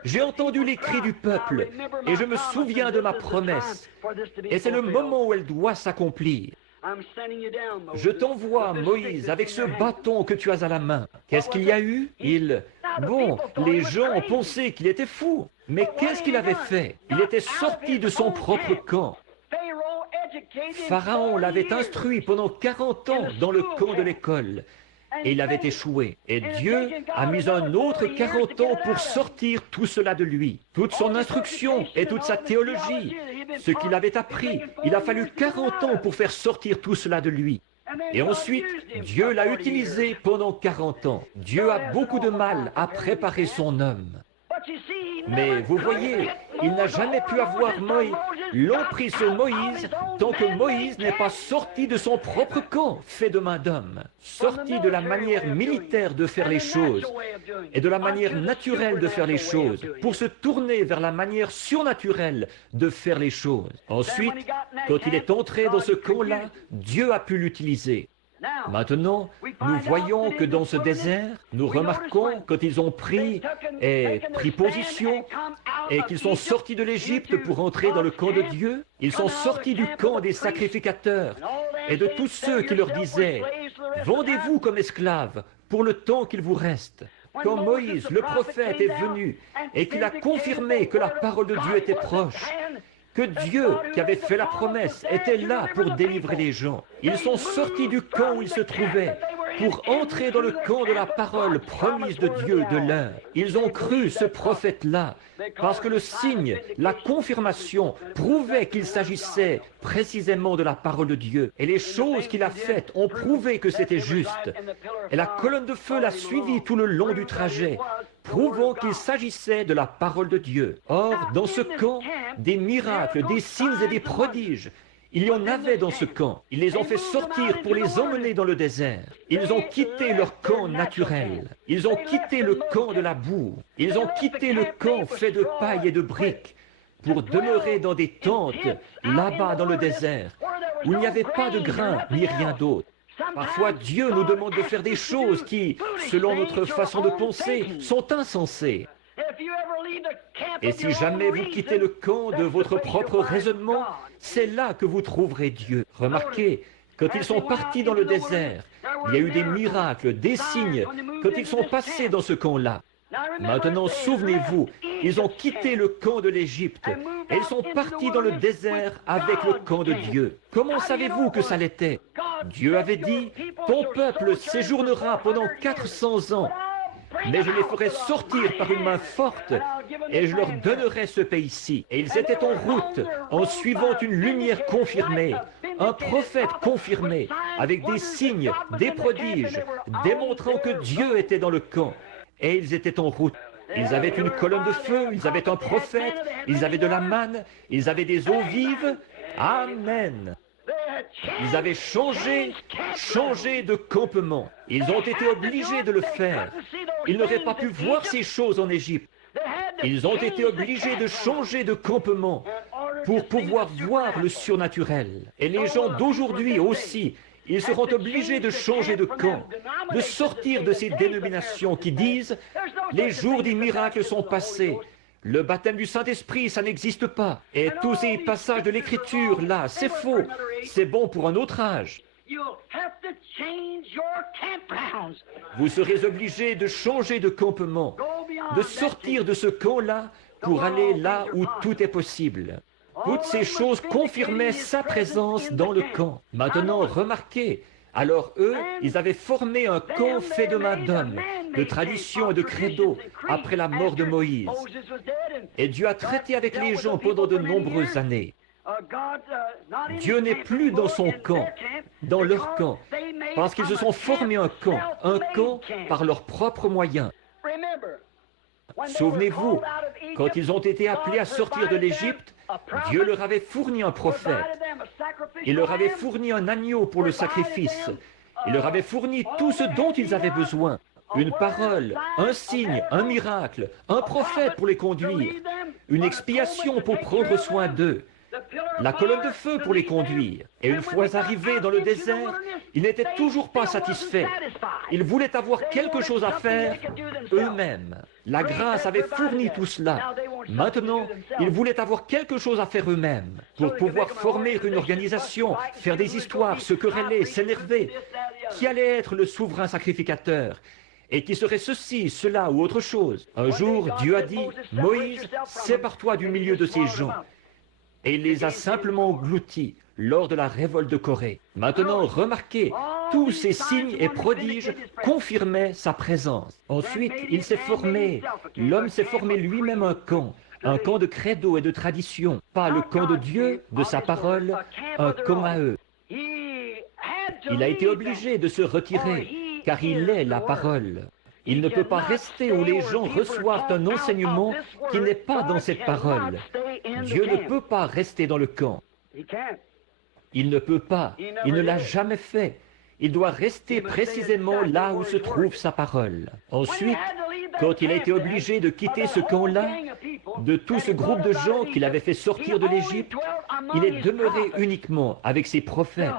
J'ai entendu les cris du peuple et je me souviens de ma promesse. Et c'est le moment où elle doit s'accomplir. Je t'envoie, Moïse, avec ce bâton que tu as à la main. Qu'est-ce qu'il y a eu? Bon, les gens ont pensé qu'il était fou. Mais qu'est-ce qu'il avait fait? Il était sorti de son propre camp. Pharaon l'avait instruit pendant 40 ans dans le camp de l'école. Et il avait échoué. Et Dieu a mis un autre 40 ans pour sortir tout cela de lui. Toute son instruction et toute sa théologie, ce qu'il avait appris, il a fallu 40 ans pour faire sortir tout cela de lui. Et ensuite, Dieu l'a utilisé pendant 40 ans. Dieu a beaucoup de mal à préparer son homme. Mais vous voyez, il n'a jamais pu avoir l'emprise sur Moïse tant que Moïse n'est pas sorti de son propre camp, fait de main d'homme, sorti de la manière militaire de faire les choses et de la manière naturelle de faire les choses pour se tourner vers la manière surnaturelle de faire les choses. Ensuite, quand il est entré dans ce camp-là, Dieu a pu l'utiliser. Maintenant, nous voyons que dans ce désert, nous remarquons quand ils ont pris position et qu'ils sont sortis de l'Égypte pour entrer dans le camp de Dieu, ils sont sortis du camp des sacrificateurs et de tous ceux qui leur disaient « Vendez-vous comme esclaves pour le temps qu'il vous reste ». Quand Moïse, le prophète, est venu et qu'il a confirmé que la parole de Dieu était proche, que Dieu, qui avait fait la promesse, était là pour délivrer les gens. Ils sont sortis du camp où ils se trouvaient pour entrer dans le camp de la parole promise de Dieu de l'heure. Ils ont cru ce prophète-là parce que le signe, la confirmation, prouvait qu'il s'agissait précisément de la parole de Dieu. Et les choses qu'il a faites ont prouvé que c'était juste. Et la colonne de feu l'a suivi tout le long du trajet, prouvant qu'il s'agissait de la parole de Dieu. Or, dans ce camp, des miracles, des signes et des prodiges, il y en avait dans ce camp. Ils les ont fait sortir pour les emmener dans le désert. Ils ont quitté leur camp naturel. Ils ont quitté le camp de la boue. Ils ont quitté le camp fait de paille et de briques pour demeurer dans des tentes, là-bas dans le désert, où il n'y avait pas de grain ni rien d'autre. Parfois, Dieu nous demande de faire des choses qui, selon notre façon de penser, sont insensées. Et si jamais vous quittez le camp de votre propre raisonnement, c'est là que vous trouverez Dieu. Remarquez, quand ils sont partis dans le désert, il y a eu des miracles, des signes, quand ils sont passés dans ce camp-là. Maintenant, souvenez-vous, ils ont quitté le camp de l'Égypte et ils sont partis dans le désert avec le camp de Dieu. Comment savez-vous que ça l'était? Dieu avait dit, « Ton peuple séjournera pendant 400 ans. Mais je les ferai sortir par une main forte et je leur donnerai ce pays-ci. » Et ils étaient en route, en suivant une lumière confirmée, un prophète confirmé, avec des signes, des prodiges, démontrant que Dieu était dans le camp. Et ils étaient en route. Ils avaient une colonne de feu, ils avaient un prophète, ils avaient de la manne, ils avaient des eaux vives. Amen. Ils avaient changé de campement. Ils ont été obligés de le faire. Ils n'auraient pas pu voir ces choses en Égypte. Ils ont été obligés de changer de campement pour pouvoir voir le surnaturel. Et les gens d'aujourd'hui aussi, ils seront obligés de changer de camp, de sortir de ces dénominations qui disent « Les jours des miracles sont passés. Le baptême du Saint-Esprit, ça n'existe pas. Et tous ces passages de l'Écriture, là, c'est faux. C'est bon pour un autre âge. » Vous serez obligés de changer de campement, de sortir de ce camp-là pour aller là où tout est possible. Toutes ces choses confirmaient sa présence dans le camp. Maintenant, remarquez, alors eux, ils avaient formé un camp fait de main d'hommes, de traditions et de credos, après la mort de Moïse. Et Dieu a traité avec les gens pendant de nombreuses années. Dieu n'est plus dans son camp, dans leur camp, parce qu'ils se sont formés un camp par leurs propres moyens. Souvenez-vous, quand ils ont été appelés à sortir de l'Égypte, Dieu leur avait fourni un prophète. Il leur avait fourni un agneau pour le sacrifice. Il leur avait fourni tout ce dont ils avaient besoin. Une parole, un signe, un miracle, un prophète pour les conduire, une expiation pour prendre soin d'eux, la colonne de feu pour les conduire. Et une fois arrivés dans le désert, ils n'étaient toujours pas satisfaits. Ils voulaient avoir quelque chose à faire eux-mêmes. La grâce avait fourni tout cela. Maintenant, ils voulaient avoir quelque chose à faire eux-mêmes pour pouvoir former une organisation, faire des histoires, se quereller, s'énerver. Qui allait être le souverain sacrificateur? Et qui serait ceci, cela ou autre chose? Un jour, Dieu a dit, « Moïse, sépare-toi du milieu de ces gens. » Et il les a simplement engloutis lors de la révolte de Corée. Maintenant, remarquez, tous ces signes et prodiges confirmaient sa présence. Ensuite, il s'est formé, l'homme s'est formé lui-même un camp de credo et de tradition, pas le camp de Dieu, de sa parole, un camp à eux. Il a été obligé de se retirer, car il est la parole. Il ne peut pas rester où les gens reçoivent un enseignement qui n'est pas dans cette parole. Dieu ne peut pas rester dans le camp. Il ne peut pas. Il ne l'a jamais fait. Il doit rester précisément là où se trouve sa parole. Ensuite, quand il a été obligé de quitter ce camp-là, de tout ce groupe de gens qu'il avait fait sortir de l'Égypte, il est demeuré uniquement avec ses prophètes,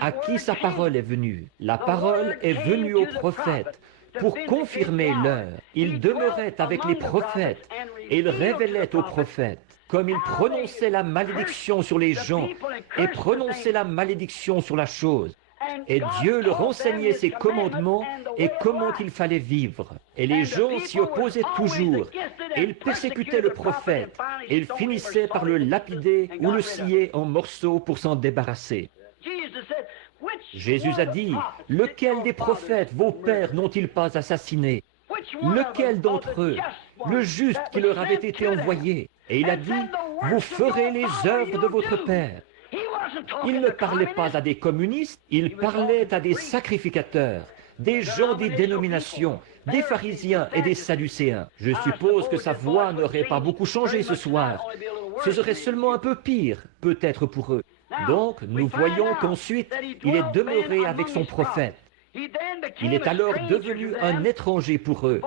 à qui sa parole est venue. La parole est venue aux prophètes pour confirmer l'heure. Il demeurait avec les prophètes et il révélait aux prophètes. Comme il prononçait la malédiction sur les gens et prononçait la malédiction sur la chose. Et Dieu leur enseignait ses commandements et comment il fallait vivre. Et les gens s'y opposaient toujours. Et ils persécutaient le prophète. Et ils finissaient par le lapider ou le scier en morceaux pour s'en débarrasser. Jésus a dit, « Lequel des prophètes vos pères n'ont-ils pas assassiné? Lequel d'entre eux, le juste qui leur avait été envoyé? » Et il a dit, « Vous ferez les œuvres de votre Père. » Il ne parlait pas à des communistes, il parlait à des sacrificateurs, des gens des dénominations, des pharisiens et des sadducéens. Je suppose que sa voix n'aurait pas beaucoup changé ce soir. Ce serait seulement un peu pire, peut-être pour eux. Donc, nous voyons qu'ensuite, il est demeuré avec son prophète. Il est alors devenu un étranger pour eux,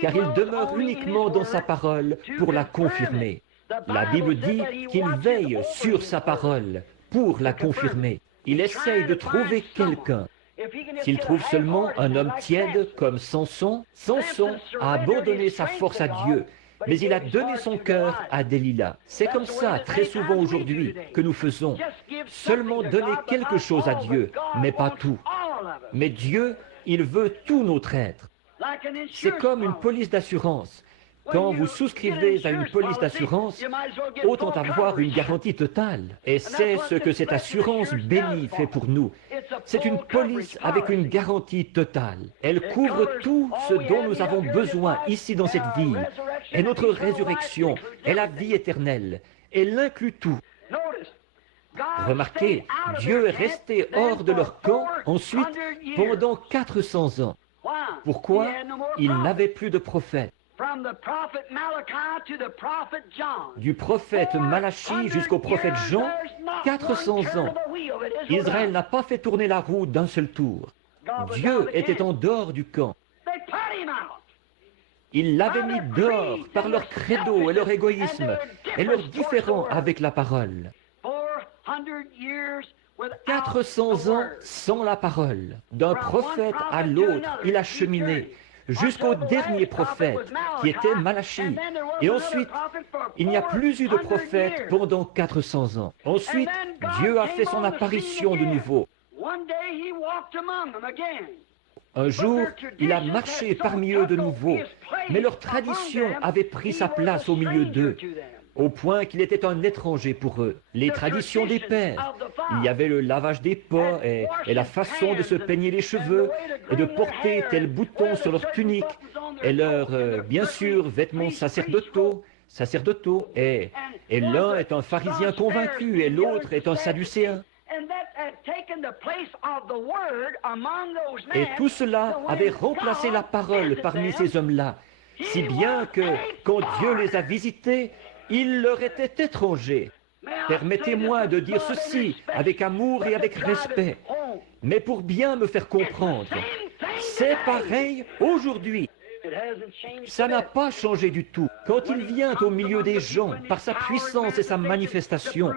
car il demeure uniquement dans sa parole pour la confirmer. La Bible dit qu'il veille sur sa parole pour la confirmer. Il essaye de trouver quelqu'un. S'il trouve seulement un homme tiède comme Samson, Samson a abandonné sa force à Dieu, mais il a donné son cœur à Delilah. C'est comme ça, très souvent aujourd'hui, que nous faisons. Seulement donner quelque chose à Dieu, mais pas tout. Mais Dieu, il veut tout notre être. C'est comme une police d'assurance. Quand vous souscrivez à une police d'assurance, autant avoir une garantie totale. Et c'est ce que cette assurance bénie fait pour nous. C'est une police avec une garantie totale. Elle couvre tout ce dont nous avons besoin ici dans cette vie. Et notre résurrection est la vie éternelle. Elle inclut tout. Remarquez, Dieu est resté hors de leur camp ensuite pendant 400 ans. Pourquoi? Il n'avait plus de prophète. Du prophète Malachie jusqu'au prophète Jean, 400 ans. Israël n'a pas fait tourner la roue d'un seul tour. Dieu était en dehors du camp. Il l'avait mis dehors par leur credo et leur égoïsme et leur différend avec la parole. 400 ans sans la parole. D'un prophète à l'autre, il a cheminé jusqu'au dernier prophète qui était Malachie. Et ensuite, il n'y a plus eu de prophète pendant 400 ans. Ensuite, Dieu a fait son apparition de nouveau. Un jour, il a marché parmi eux de nouveau, mais leur tradition avait pris sa place au milieu d'eux. au point qu'il était un étranger pour eux. Les traditions des pères, il y avait le lavage des pas et la façon de se peigner les cheveux et de porter tel bouton sur leur tunique et leurs, bien sûr, vêtements sacerdotaux, et l'un est un pharisien convaincu et l'autre est un sadducéen. Et tout cela avait remplacé la parole parmi ces hommes-là, si bien que, quand Dieu les a visités, ils leur étaient étrangers. Permettez-moi de dire ceci avec amour et avec respect, mais pour bien me faire comprendre. C'est pareil aujourd'hui. Ça n'a pas changé du tout. Quand il vient au milieu des gens, par sa puissance et sa manifestation,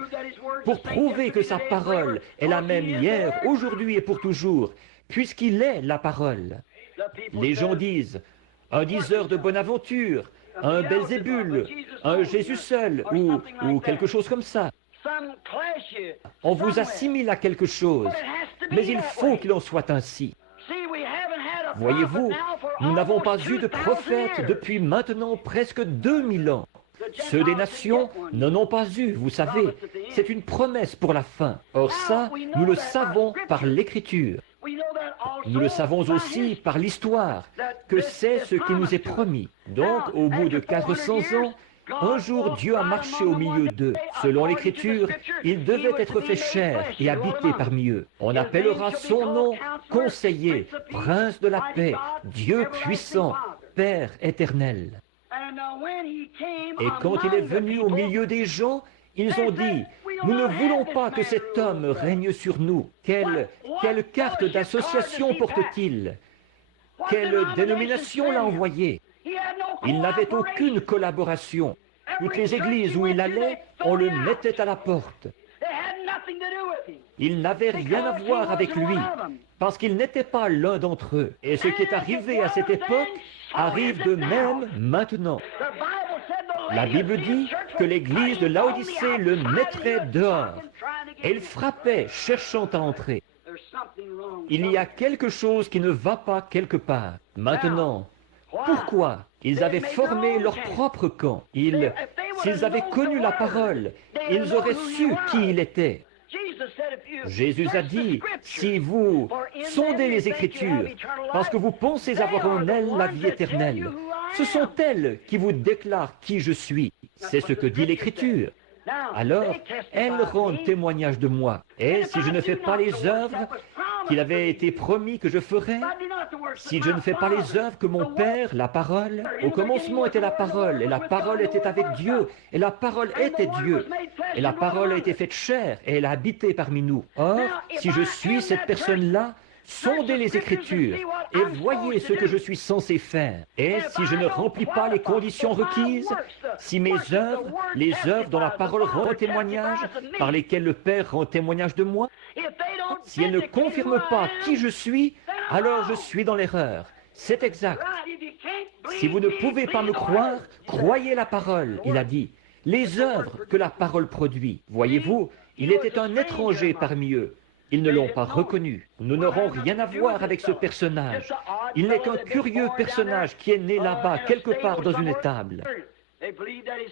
pour prouver que sa parole est la même hier, aujourd'hui et pour toujours, puisqu'il est la parole. Les gens disent, un diseur de bonne aventure, un Belzébul, un Jésus seul, ou quelque chose comme ça. On vous assimile à quelque chose, mais il faut qu'il en soit ainsi. Voyez-vous, nous n'avons pas eu de prophète depuis maintenant presque 2000 ans. Ceux des nations n'en ont pas eu, vous savez. C'est une promesse pour la fin. Or ça, nous le savons par l'Écriture. Nous le savons aussi par l'histoire, que c'est ce qui nous est promis. Donc, au bout de 400 ans, un jour Dieu a marché au milieu d'eux. Selon l'Écriture, il devait être fait chair et habiter parmi eux. On appellera son nom Conseiller, Prince de la paix, Dieu puissant, Père éternel. Et quand il est venu au milieu des gens, ils ont dit, nous ne voulons pas que cet homme règne sur nous. Quelle carte d'association porte-t-il? Quelle dénomination l'a envoyé? Il n'avait aucune collaboration. Toutes les églises où il allait, on le mettait à la porte. Il n'avait rien à voir avec lui, parce qu'il n'était pas l'un d'entre eux. Et ce qui est arrivé à cette époque arrive de même maintenant. La Bible dit que l'église de Laodicée le mettrait dehors. Elle frappait, cherchant à entrer. Il y a quelque chose qui ne va pas quelque part. Maintenant, pourquoi? Ils avaient formé leur propre camp. S'ils avaient connu la parole, ils auraient su qui il était. Jésus a dit, si vous sondez les Écritures, parce que vous pensez avoir en elles la vie éternelle, ce sont elles qui vous déclarent qui je suis. C'est ce que dit l'Écriture. Alors, elles rendent témoignage de moi. Et si je ne fais pas les œuvres qu'il avait été promis que je ferais, si je ne fais pas les œuvres que mon Père, la parole, au commencement était la parole, et la parole était avec Dieu, et la parole était Dieu, et la parole a été faite chair, et elle a habité parmi nous. Or, si je suis cette personne-là, sondez les Écritures et voyez ce que je suis censé faire. Et si je ne remplis pas les conditions requises, si mes œuvres, les œuvres dont la parole rend témoignage, par lesquelles le Père rend témoignage de moi, si elles ne confirment pas qui je suis, alors je suis dans l'erreur. C'est exact. Si vous ne pouvez pas me croire, croyez la parole, il a dit. Les œuvres que la parole produit. Voyez-vous, il était un étranger parmi eux. Ils ne l'ont pas reconnu. Nous n'aurons rien à voir avec ce personnage. Il n'est qu'un curieux personnage qui est né là-bas, quelque part dans une étable.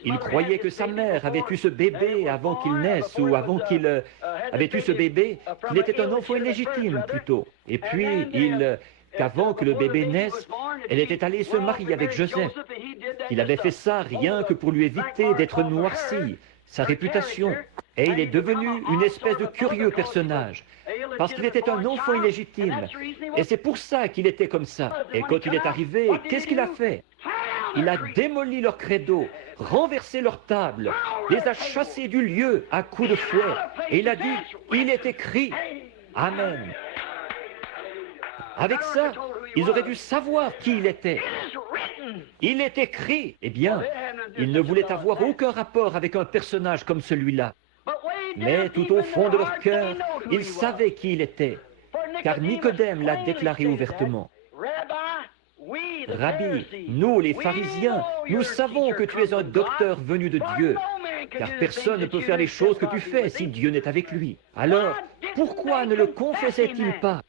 Il croyait que sa mère avait eu ce bébé avant qu'il naisse, ou avant qu'il avait eu ce bébé, qu'il était un enfant illégitime plutôt. Et puis, qu'avant que le bébé naisse, elle était allée se marier avec Joseph. Il avait fait ça rien que pour lui éviter d'être noirci, sa réputation. Et il est devenu une espèce de curieux personnage, parce qu'il était un enfant illégitime. Et c'est pour ça qu'il était comme ça. Et quand il est arrivé, qu'est-ce qu'il a fait? Il a démoli leur credo, renversé leur table, les a chassés du lieu à coups de fouet. Et il a dit, il est écrit. Amen. Avec ça, ils auraient dû savoir qui il était. Il est écrit. Eh bien, ils ne voulaient avoir aucun rapport avec un personnage comme celui-là. Mais tout au fond de leur cœur, ils savaient qui il était, car Nicodème l'a déclaré ouvertement. Rabbi, nous les pharisiens, nous savons que tu es un docteur venu de Dieu, car personne ne peut faire les choses que tu fais si Dieu n'est avec lui. Alors, pourquoi ne le confessait-il pas?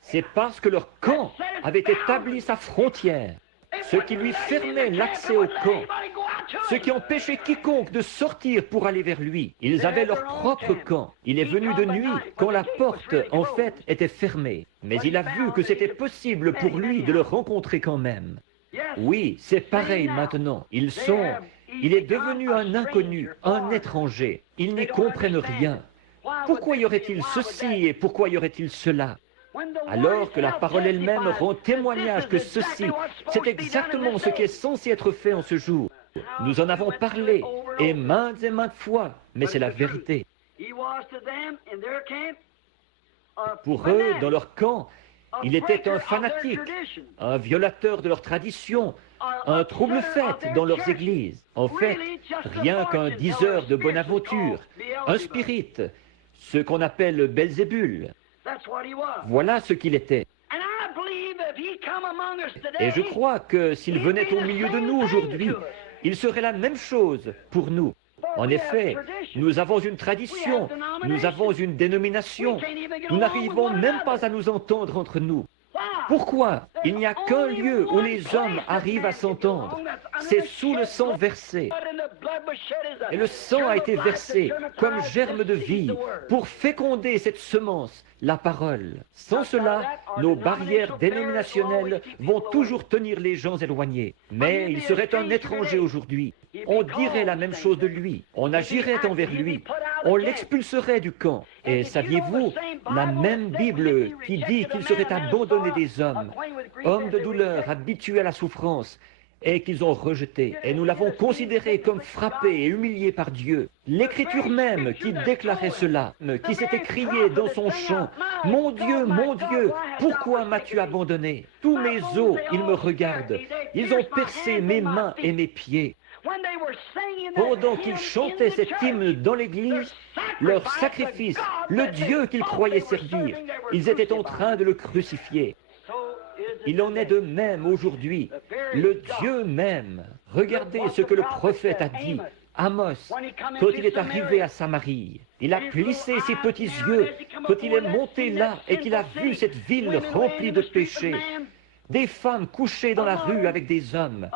C'est parce que leur camp avait établi sa frontière. ce qui lui fermait l'accès au camp, ce qui empêchait quiconque de sortir pour aller vers lui. Ils avaient leur propre camp. Il est venu de nuit, quand la porte, en fait, était fermée. Mais il a vu que c'était possible pour lui de le rencontrer quand même. Oui, c'est pareil maintenant. Il est devenu un inconnu, un étranger. Ils n'y comprennent rien. Pourquoi y aurait-il ceci et pourquoi y aurait-il cela? Alors que la parole elle-même rend témoignage que ceci, c'est exactement ce qui est censé être fait en ce jour. Nous en avons parlé, et maintes fois, mais c'est la vérité. Pour eux, dans leur camp, il était un fanatique, un violateur de leurs traditions, un trouble-fête dans leurs églises. En fait, rien qu'un diseur de bonne aventure, un spirit, ce qu'on appelle Belzébul. Voilà ce qu'il était. Et je crois que s'il venait au milieu de nous aujourd'hui, il serait la même chose pour nous. En effet, nous avons une tradition, nous avons une dénomination, nous n'arrivons même pas à nous entendre entre nous. Pourquoi? Il n'y a qu'un lieu où les hommes arrivent à s'entendre. C'est sous le sang versé. Et le sang a été versé comme germe de vie pour féconder cette semence, la parole. Sans cela, nos barrières dénominationnelles vont toujours tenir les gens éloignés. Mais il serait un étranger aujourd'hui. On dirait la même chose de lui. On agirait envers lui. On l'expulserait du camp. Et saviez-vous, la même Bible qui dit qu'il serait abandonné des hommes, hommes de douleur, habitués à la souffrance, et qu'ils ont rejeté. Et nous l'avons considéré comme frappé et humilié par Dieu. L'Écriture même qui déclarait cela, qui s'était crié dans son chant, « Mon Dieu, pourquoi m'as-tu abandonné? Tous mes os, ils me regardent. Ils ont percé mes mains et mes pieds. » Pendant qu'ils chantaient cet hymne dans l'église, leur sacrifice, le Dieu qu'ils croyaient servir, ils étaient en train de le crucifier. Il en est de même aujourd'hui. Le Dieu même. Regardez ce que le prophète a dit. Amos, quand il est arrivé à Samarie, il a plissé ses petits yeux quand il est monté là et qu'il a vu cette ville remplie de péchés. Des femmes couchées dans la rue avec des hommes.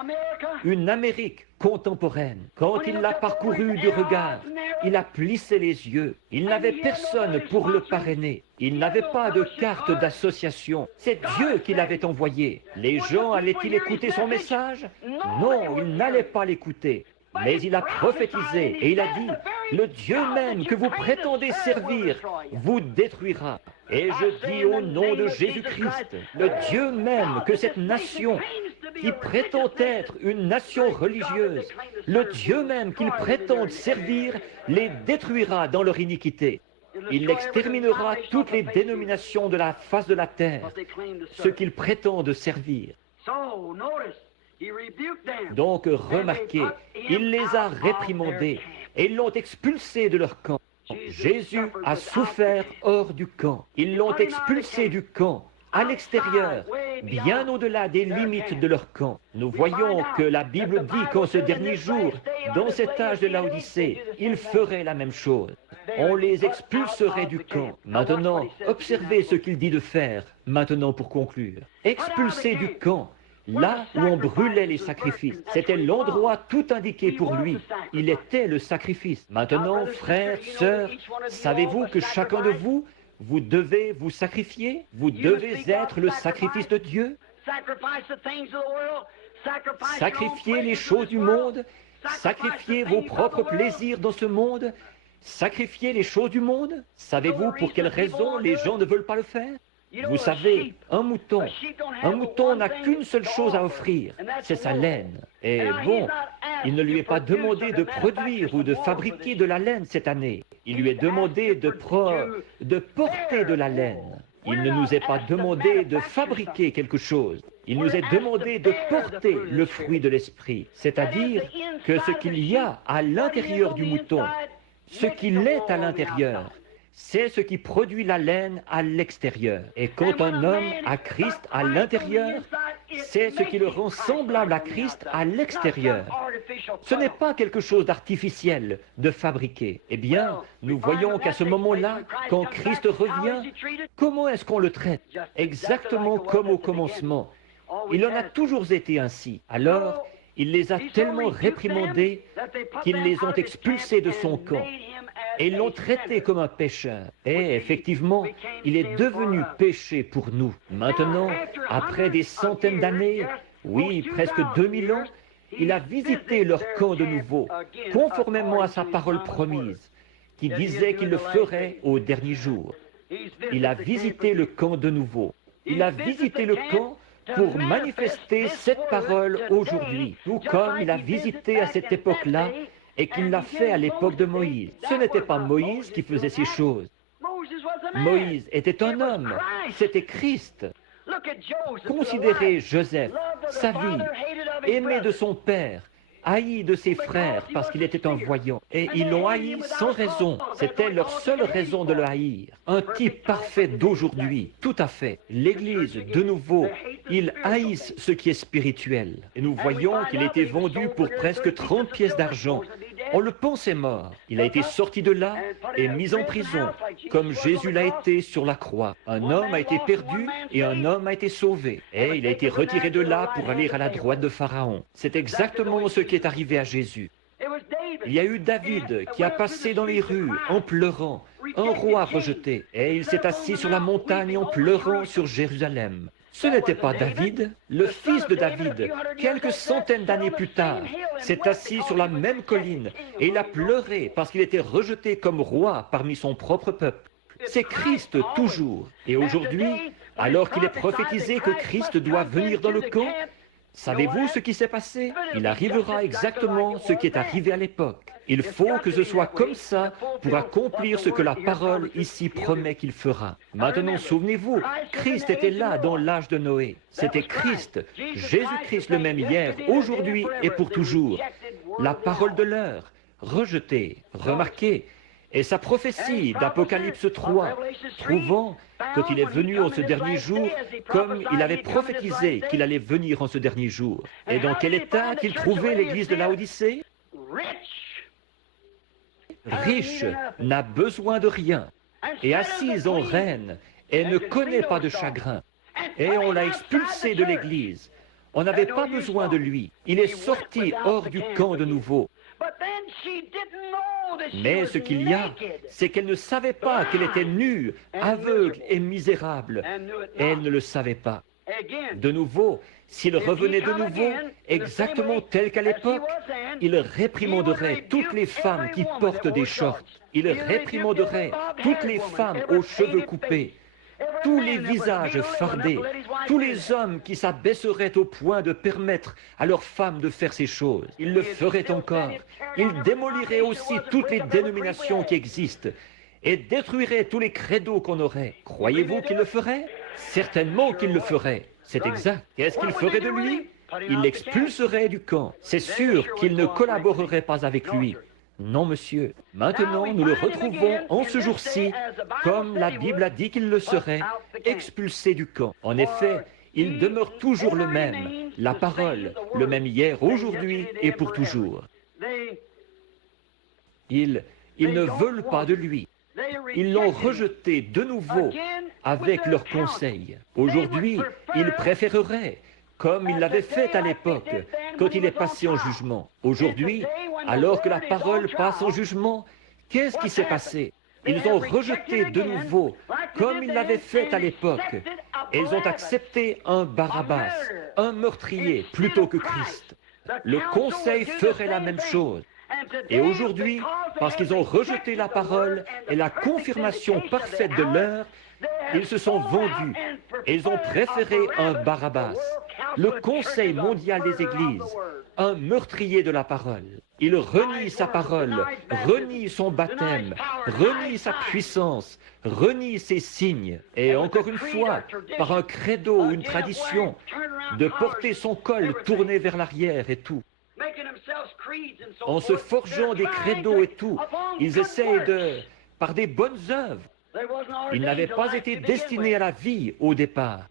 Une Amérique contemporaine. Quand il l'a parcouru du regard, il a plissé les yeux. Il n'avait personne pour le parrainer. Il n'avait pas de carte d'association. C'est Dieu qui l'avait envoyé. Les gens allaient-ils écouter son message? Non, ils n'allaient pas l'écouter. Mais il a prophétisé et il a dit, le Dieu même que vous prétendez servir vous détruira. Et je dis au nom de Jésus-Christ, le Dieu même que cette nation qui prétend être une nation religieuse, le Dieu même qu'ils prétendent servir, les détruira dans leur iniquité. Il exterminera toutes les dénominations de la face de la terre, ce qu'ils prétendent servir. Donc remarquez, il les a réprimandés et ils l'ont expulsé de leur camp. Jésus a souffert hors du camp. Ils l'ont expulsé du camp, à l'extérieur, bien au-delà des limites de leur camp. Nous voyons que la Bible dit qu'en ce dernier jour, dans cet âge de Laodicée, il ferait la même chose. On les expulserait du camp. Maintenant, observez ce qu'il dit de faire, maintenant pour conclure. Expulser du camp, là où on brûlait les sacrifices. C'était l'endroit tout indiqué pour lui. Il était le sacrifice. Maintenant, frères, sœurs, savez-vous que chacun de vous, vous devez vous sacrifier? Vous devez être le sacrifice de Dieu? Sacrifiez les choses du monde, sacrifiez vos propres plaisirs dans ce monde, sacrifiez les choses du monde. Savez-vous pour quelle raison les gens ne veulent pas le faire? Vous savez, un mouton n'a qu'une seule chose à offrir, c'est sa laine. Et bon, il ne lui est pas demandé de produire ou de fabriquer de la laine cette année. Il lui est demandé de porter de la laine. Il ne nous est pas demandé de fabriquer quelque chose. Il nous est demandé de porter le fruit de l'esprit, c'est-à-dire que ce qu'il y a à l'intérieur du mouton, ce qu'il est à l'intérieur, c'est ce qui produit la laine à l'extérieur. Et quand un homme a Christ à l'intérieur, c'est ce qui le rend semblable à Christ à l'extérieur. Ce n'est pas quelque chose d'artificiel, de fabriqué. Eh bien, nous voyons qu'à ce moment-là, quand Christ revient, comment est-ce qu'on le traite? Exactement comme au commencement. Il en a toujours été ainsi. Alors, il les a tellement réprimandés qu'ils les ont expulsés de son camp. Et ils l'ont traité comme un pécheur. Et effectivement, il est devenu péché pour nous. Maintenant, après des centaines d'années, oui, presque 2000 ans, il a visité leur camp de nouveau, conformément à sa parole promise, qui disait qu'il le ferait au dernier jour. Il a visité le camp de nouveau. Il a visité le camp pour manifester cette parole aujourd'hui, tout comme il a visité à cette époque-là et qu'il l'a fait à l'époque de Moïse. Ce n'était pas Moïse qui faisait ces choses. Moïse était un homme, c'était Christ. Considérez Joseph, sa vie, aimé de son père, haï de ses frères parce qu'il était un voyant. Et ils l'ont haï sans raison. C'était leur seule raison de le haïr. Un type parfait d'aujourd'hui, tout à fait. L'Église, de nouveau, ils haïssent ce qui est spirituel. Et nous voyons qu'il a été vendu pour presque 30 pièces d'argent. On le pensait mort. Il a été sorti de là et mis en prison, comme Jésus l'a été sur la croix. Un homme a été perdu et un homme a été sauvé. Et il a été retiré de là pour aller à la droite de Pharaon. C'est exactement ce qui est arrivé à Jésus. Il y a eu David qui a passé dans les rues en pleurant, un roi rejeté. Et il s'est assis sur la montagne en pleurant sur Jérusalem. Ce n'était pas David, le fils de David, quelques centaines d'années plus tard, s'est assis sur la même colline et il a pleuré parce qu'il était rejeté comme roi parmi son propre peuple. C'est Christ toujours. Et aujourd'hui, alors qu'il est prophétisé que Christ doit venir dans le camp, savez-vous ce qui s'est passé? Il arrivera exactement ce qui est arrivé à l'époque. Il faut que ce soit comme ça pour accomplir ce que la parole ici promet qu'il fera. Maintenant, souvenez-vous, Christ était là dans l'âge de Noé. C'était Christ, Jésus-Christ le même hier, aujourd'hui et pour toujours. La parole de l'heure, rejetée, remarquée, et sa prophétie d'Apocalypse 3, prouvant qu'il est venu en ce dernier jour comme il avait prophétisé qu'il allait venir en ce dernier jour. Et dans quel état qu'il trouvait l'église de Laodicée? Riche, n'a besoin de rien, et assise en reine, et ne connaît pas de chagrin. Et on l'a expulsé de l'église. On n'avait pas besoin de lui. Il est sorti hors du camp de nouveau. Mais ce qu'il y a, c'est qu'elle ne savait pas qu'elle était nue, aveugle et misérable. Elle ne le savait pas. De nouveau, s'il revenait de nouveau, exactement tel qu'à l'époque, il réprimanderait toutes les femmes qui portent des shorts. Il réprimanderait toutes les femmes aux cheveux coupés, tous les visages fardés, tous les hommes qui s'abaisseraient au point de permettre à leurs femmes de faire ces choses. Il le ferait encore. Il démolirait aussi toutes les dénominations qui existent et détruirait tous les credos qu'on aurait. Croyez-vous qu'il le ferait? Certainement qu'il le ferait. C'est exact. Qu'est-ce qu'il ferait de lui? Il l'expulserait du camp. C'est sûr qu'il ne collaborerait pas avec lui. Non, monsieur. Maintenant, nous le retrouvons en ce jour-ci, comme la Bible a dit qu'il le serait, expulsé du camp. En effet, il demeure toujours le même, la parole, le même hier, aujourd'hui et pour toujours. Ils ne veulent pas de lui. Ils l'ont rejeté de nouveau avec leurs conseils. Aujourd'hui, ils préféreraient, comme il l'avait fait à l'époque, quand il est passé en jugement. Aujourd'hui, alors que la parole passe en jugement, qu'est-ce qui s'est passé? Ils ont rejeté de nouveau, comme il l'avait fait à l'époque. Et ils ont accepté un Barabbas, un meurtrier, plutôt que Christ. Le conseil ferait la même chose. Et aujourd'hui, parce qu'ils ont rejeté la parole et la confirmation parfaite de l'heure, ils se sont vendus et ils ont préféré un Barabbas, le Conseil mondial des églises, un meurtrier de la parole. Il renie sa parole, renie son baptême, renie sa puissance, renie ses signes. Et encore une fois, par un credo, une tradition, de porter son col tourné vers l'arrière et tout. En se forgeant des credos et tout, ils essayent par des bonnes œuvres. Ils n'avaient pas été destinés à la vie au départ.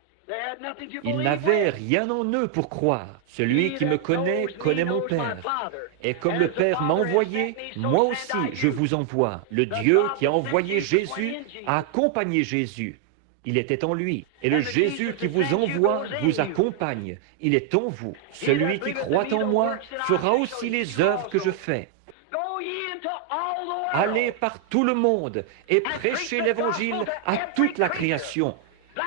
Ils n'avaient rien en eux pour croire. Celui qui me connaît mon Père. Et comme le Père m'a envoyé, moi aussi je vous envoie. Le Dieu qui a envoyé Jésus a accompagné Jésus. il était en lui. Et le Jésus qui vous envoie vous accompagne, il est en vous. Celui qui croit en moi fera aussi les œuvres que je fais. Allez par tout le monde et prêchez l'Évangile à toute la création.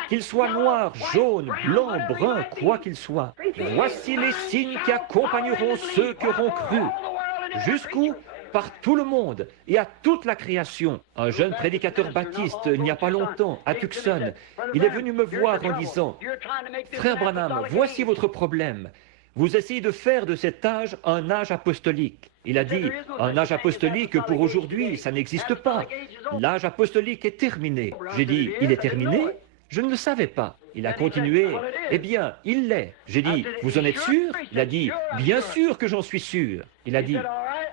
Qu'il soit noir, jaune, blanc, brun, quoi qu'il soit. Voici les signes qui accompagneront ceux qui auront cru. Jusqu'où? Par tout le monde et à toute la création. Un jeune prédicateur baptiste, il n'y a pas longtemps, à Tucson, il est venu me voir en disant, « Frère Branham, voici votre problème. Vous essayez de faire de cet âge un âge apostolique. » Il a dit, un âge apostolique pour aujourd'hui, ça n'existe pas. L'âge apostolique est terminé. J'ai dit, il est terminé? Je ne le savais pas. Il a continué, eh bien, il l'est. J'ai dit, vous en êtes sûr? Il a dit, bien sûr que j'en suis sûr. Il a dit,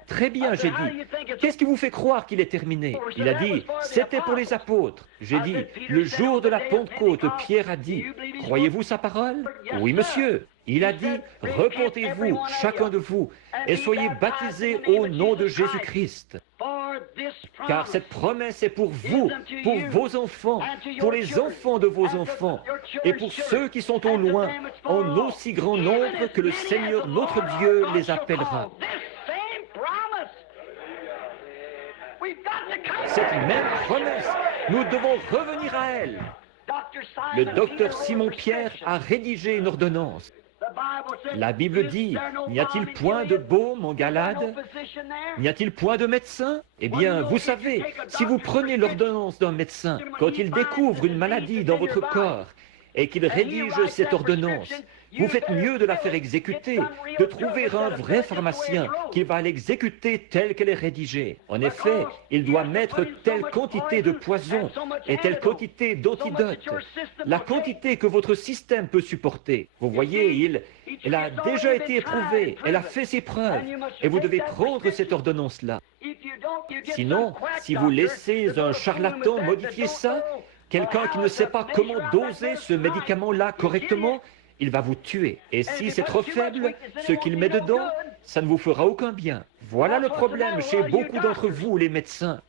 très bien, j'ai dit, qu'est-ce qui vous fait croire qu'il est terminé? Il a dit, c'était pour les apôtres. J'ai dit, le jour de la Pentecôte, Pierre a dit, croyez-vous sa parole? Oui, monsieur. Il a dit, repentez-vous, chacun de vous, et soyez baptisés au nom de Jésus-Christ. Car cette promesse est pour vous, pour vos enfants, pour les enfants de vos enfants, et pour ceux qui sont au loin, en aussi grand nombre que le Seigneur notre Dieu les appellera. Cette même promesse, nous devons revenir à elle. Le docteur Simon-Pierre a rédigé une ordonnance. La Bible dit, n'y a-t-il point de baume en Galade? N'y a-t-il point de médecin? Eh bien, vous savez, si vous prenez l'ordonnance d'un médecin, quand il découvre une maladie dans votre corps et qu'il rédige cette ordonnance, vous faites mieux de la faire exécuter, de trouver un vrai pharmacien qui va l'exécuter telle qu'elle est rédigée. En effet, il doit mettre telle quantité de poison et telle quantité d'antidote, la quantité que votre système peut supporter. Vous voyez, elle a déjà été éprouvée, elle a fait ses preuves, et vous devez prendre cette ordonnance-là. Sinon, si vous laissez un charlatan modifier ça, quelqu'un qui ne sait pas comment doser ce médicament-là correctement, il va vous tuer. Et si c'est trop faible, ce qu'il met dedans, ça ne vous fera aucun bien. Voilà le problème chez beaucoup d'entre vous, les médecins.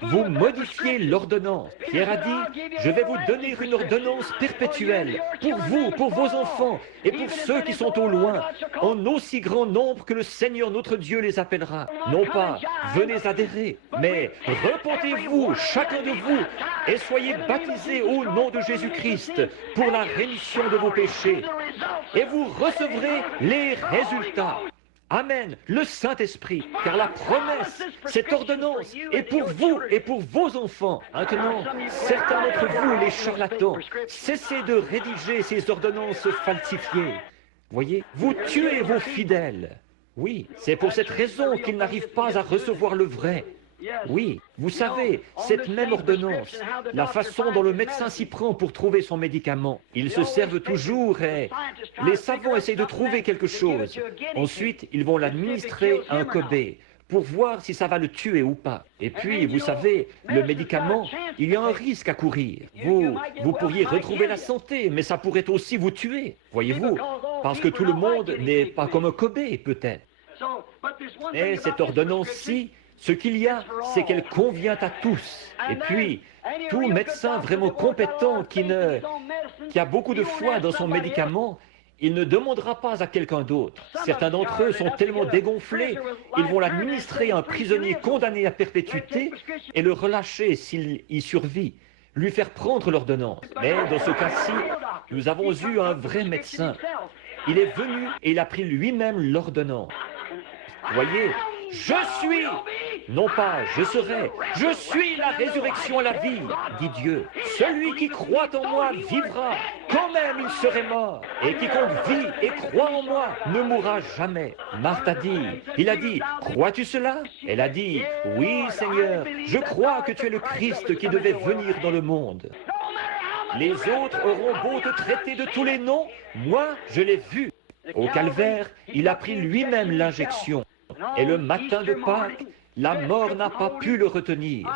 Vous modifiez l'ordonnance. Pierre a dit, je vais vous donner une ordonnance perpétuelle pour vous, pour vos enfants et pour ceux qui sont au loin, en aussi grand nombre que le Seigneur notre Dieu les appellera. Non pas, venez adhérer, mais repentez-vous, chacun de vous, et soyez baptisés au nom de Jésus-Christ pour la rémission de vos péchés. Et vous recevrez les résultats. Amen, le Saint-Esprit, car la promesse, cette ordonnance est pour vous et pour vos enfants. Maintenant, certains d'entre vous, les charlatans, cessez de rédiger ces ordonnances falsifiées. Voyez, vous tuez vos fidèles. Oui, c'est pour cette raison qu'ils n'arrivent pas à recevoir le vrai. Oui, vous savez, cette même ordonnance, la façon dont le médecin s'y prend pour trouver son médicament, ils se servent toujours et les savants essayent de trouver quelque chose. Ensuite, ils vont l'administrer à un Kobe pour voir si ça va le tuer ou pas. Et puis, vous savez, le médicament, il y a un risque à courir. Vous pourriez retrouver la santé, mais ça pourrait aussi vous tuer, voyez-vous, parce que tout le monde n'est pas comme un Kobe, peut-être. Et cette ordonnance-ci, ce qu'il y a, c'est qu'elle convient à tous. Et puis, tout médecin vraiment compétent qui a beaucoup de foi dans son médicament, il ne demandera pas à quelqu'un d'autre. Certains d'entre eux sont tellement dégonflés, ils vont l'administrer à un prisonnier condamné à perpétuité et le relâcher s'il y survit, lui faire prendre l'ordonnance. Mais dans ce cas-ci, nous avons eu un vrai médecin. Il est venu et il a pris lui-même l'ordonnance. Voyez, je suis, non pas je serai, je suis la résurrection et la vie, dit Dieu. Celui qui croit en moi vivra, quand même il serait mort. Et quiconque vit et croit en moi ne mourra jamais. Marthe a dit, il a dit, crois-tu cela? Elle a dit, oui Seigneur, je crois que tu es le Christ qui devait venir dans le monde. Les autres auront beau te traiter de tous les noms, moi je l'ai vu. Au calvaire, il a pris lui-même l'injection. Et le matin de Pâques, la mort n'a pas pu le retenir.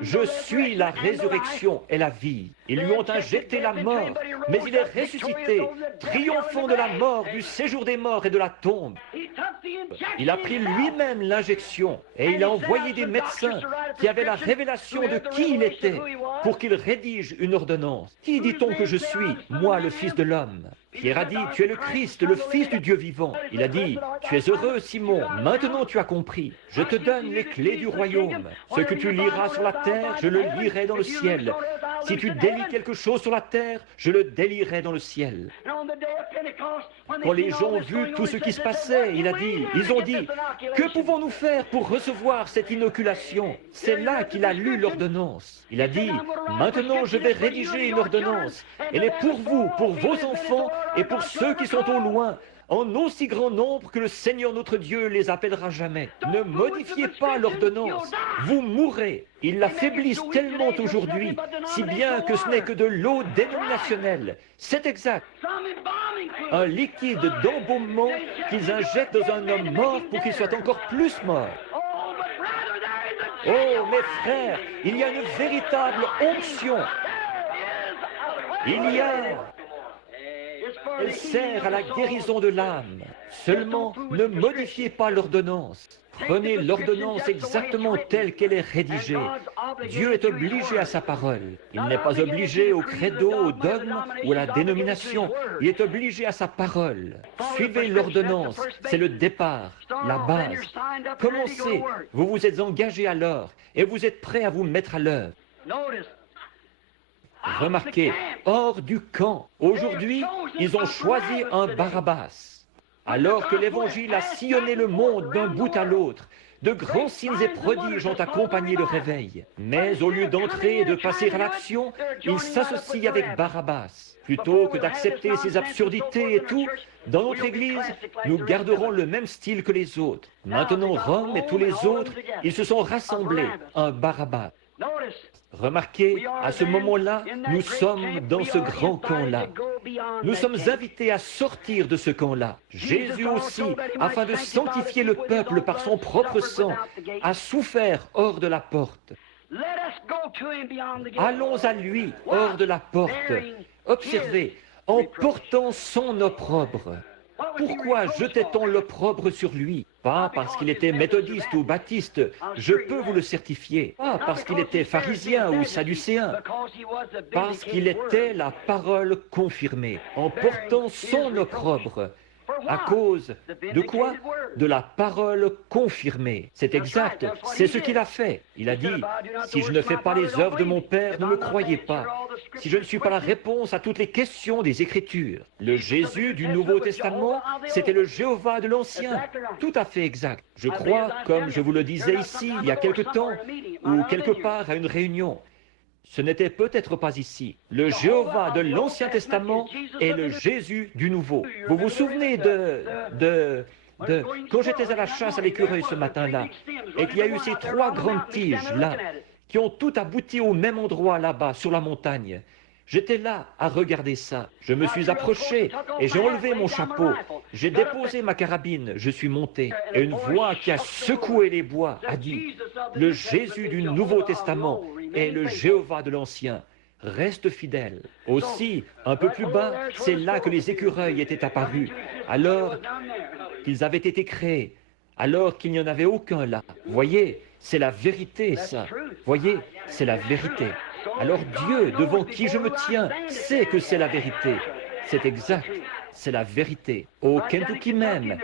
Je suis la résurrection et la vie. Ils lui ont injecté la mort, mais il est ressuscité, triomphant de la mort, du séjour des morts et de la tombe. Il a pris lui-même l'injection et il a envoyé des médecins qui avaient la révélation de qui il était pour qu'ils rédigent une ordonnance. Qui dit-on que je suis, moi, le Fils de l'homme? Pierre a dit, tu es le Christ, le Fils du Dieu vivant. Il a dit, tu es heureux, Simon, maintenant tu as compris. Je te donne les clés du royaume. Ce que tu liras sur la terre, je le lirai dans le ciel. Si tu délies quelque chose sur la terre, je le délierai dans le ciel. Quand les gens ont vu tout ce qui se passait, ils ont dit, que pouvons-nous faire pour recevoir cette inoculation? C'est là qu'il a lu l'ordonnance. Il a dit, maintenant je vais rédiger une ordonnance. Elle est pour vous, pour vos enfants et pour ceux qui sont au loin, en aussi grand nombre que le Seigneur notre Dieu les appellera jamais. Ne modifiez pas l'ordonnance, vous mourrez. Ils l'affaiblissent tellement aujourd'hui, si bien que ce n'est que de l'eau dénominationnelle. C'est exact. Un liquide d'embaumement qu'ils injectent dans un homme mort pour qu'il soit encore plus mort. Oh, mes frères, il y a une véritable onction. Elle sert à la guérison de l'âme. Seulement, ne modifiez pas l'ordonnance. Prenez l'ordonnance exactement telle qu'elle est rédigée. Dieu est obligé à sa parole. Il n'est pas obligé au credo, au dogme ou à la dénomination. Il est obligé à sa parole. Suivez l'ordonnance. C'est le départ, la base. Commencez. Vous vous êtes engagé alors et vous êtes prêt à vous mettre à l'œuvre. Remarquez, hors du camp, aujourd'hui, ils ont choisi un Barabbas. Alors que l'Évangile a sillonné le monde d'un bout à l'autre, de grands signes et prodiges ont accompagné le réveil. Mais au lieu d'entrer et de passer à l'action, ils s'associent avec Barabbas. Plutôt que d'accepter ces absurdités et tout, dans notre Église, nous garderons le même style que les autres. Maintenant, Rome et tous les autres, ils se sont rassemblés, un Barabbas. Remarquez, à ce moment-là, nous sommes dans ce grand camp-là. Nous sommes invités à sortir de ce camp-là. Jésus aussi, afin de sanctifier le peuple par son propre sang, a souffert hors de la porte. Allons à lui hors de la porte. Observez, en portant son opprobre. Pourquoi jetait-on l'opprobre sur lui? Pas parce qu'il était méthodiste ou baptiste, je peux vous le certifier. Pas parce qu'il était pharisien ou sadducéen. Parce qu'il était la parole confirmée, en portant son opprobre. À cause de quoi? De la parole confirmée. C'est exact, c'est ce qu'il a fait. Il a dit, si je ne fais pas les œuvres de mon Père, ne me croyez pas. Si je ne suis pas la réponse à toutes les questions des Écritures. Le Jésus du Nouveau Testament, c'était le Jéhovah de l'Ancien. Tout à fait exact. Je crois, comme je vous le disais ici, il y a quelque temps, ou quelque part à une réunion. Ce n'était peut-être pas ici. Le Jéhovah de l'Ancien Testament est le Jésus du Nouveau. Vous vous souvenez quand j'étais à la chasse à l'écureuil ce matin-là, et qu'il y a eu ces trois grandes tiges-là, qui ont toutes abouti au même endroit là-bas, sur la montagne. J'étais là à regarder ça. Je me suis approché et j'ai enlevé mon chapeau. J'ai déposé ma carabine, je suis monté. Et une voix qui a secoué les bois a dit, « Le Jésus du Nouveau Testament est le Jéhovah de l'Ancien. Reste fidèle. » Aussi, un peu plus bas, c'est là que les écureuils étaient apparus, alors qu'ils avaient été créés, alors qu'il n'y en avait aucun là. Voyez, c'est la vérité, ça. Voyez, c'est la vérité. Alors Dieu, devant qui je me tiens, sait que c'est la vérité. C'est exact, c'est la vérité. Au Kentucky même,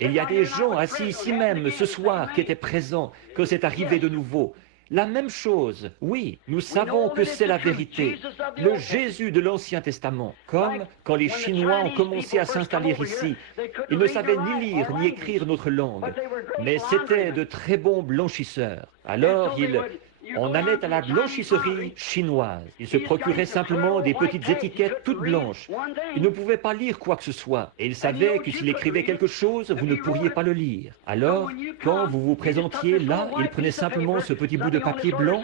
il y a des gens assis ici même ce soir qui étaient présents quand c'est arrivé de nouveau. La même chose, oui, nous savons que c'est la vérité. Le Jésus de l'Ancien Testament, comme quand les Chinois ont commencé à s'installer ici, ils ne savaient ni lire ni écrire notre langue, mais c'étaient de très bons blanchisseurs. Alors on allait à la blanchisserie chinoise. Ils se procuraient simplement des petites étiquettes toutes blanches. Ils ne pouvaient pas lire quoi que ce soit. Et ils savaient que s'il écrivait quelque chose, vous ne pourriez pas le lire. Alors, quand vous vous présentiez là, ils prenaient simplement ce petit bout de papier blanc,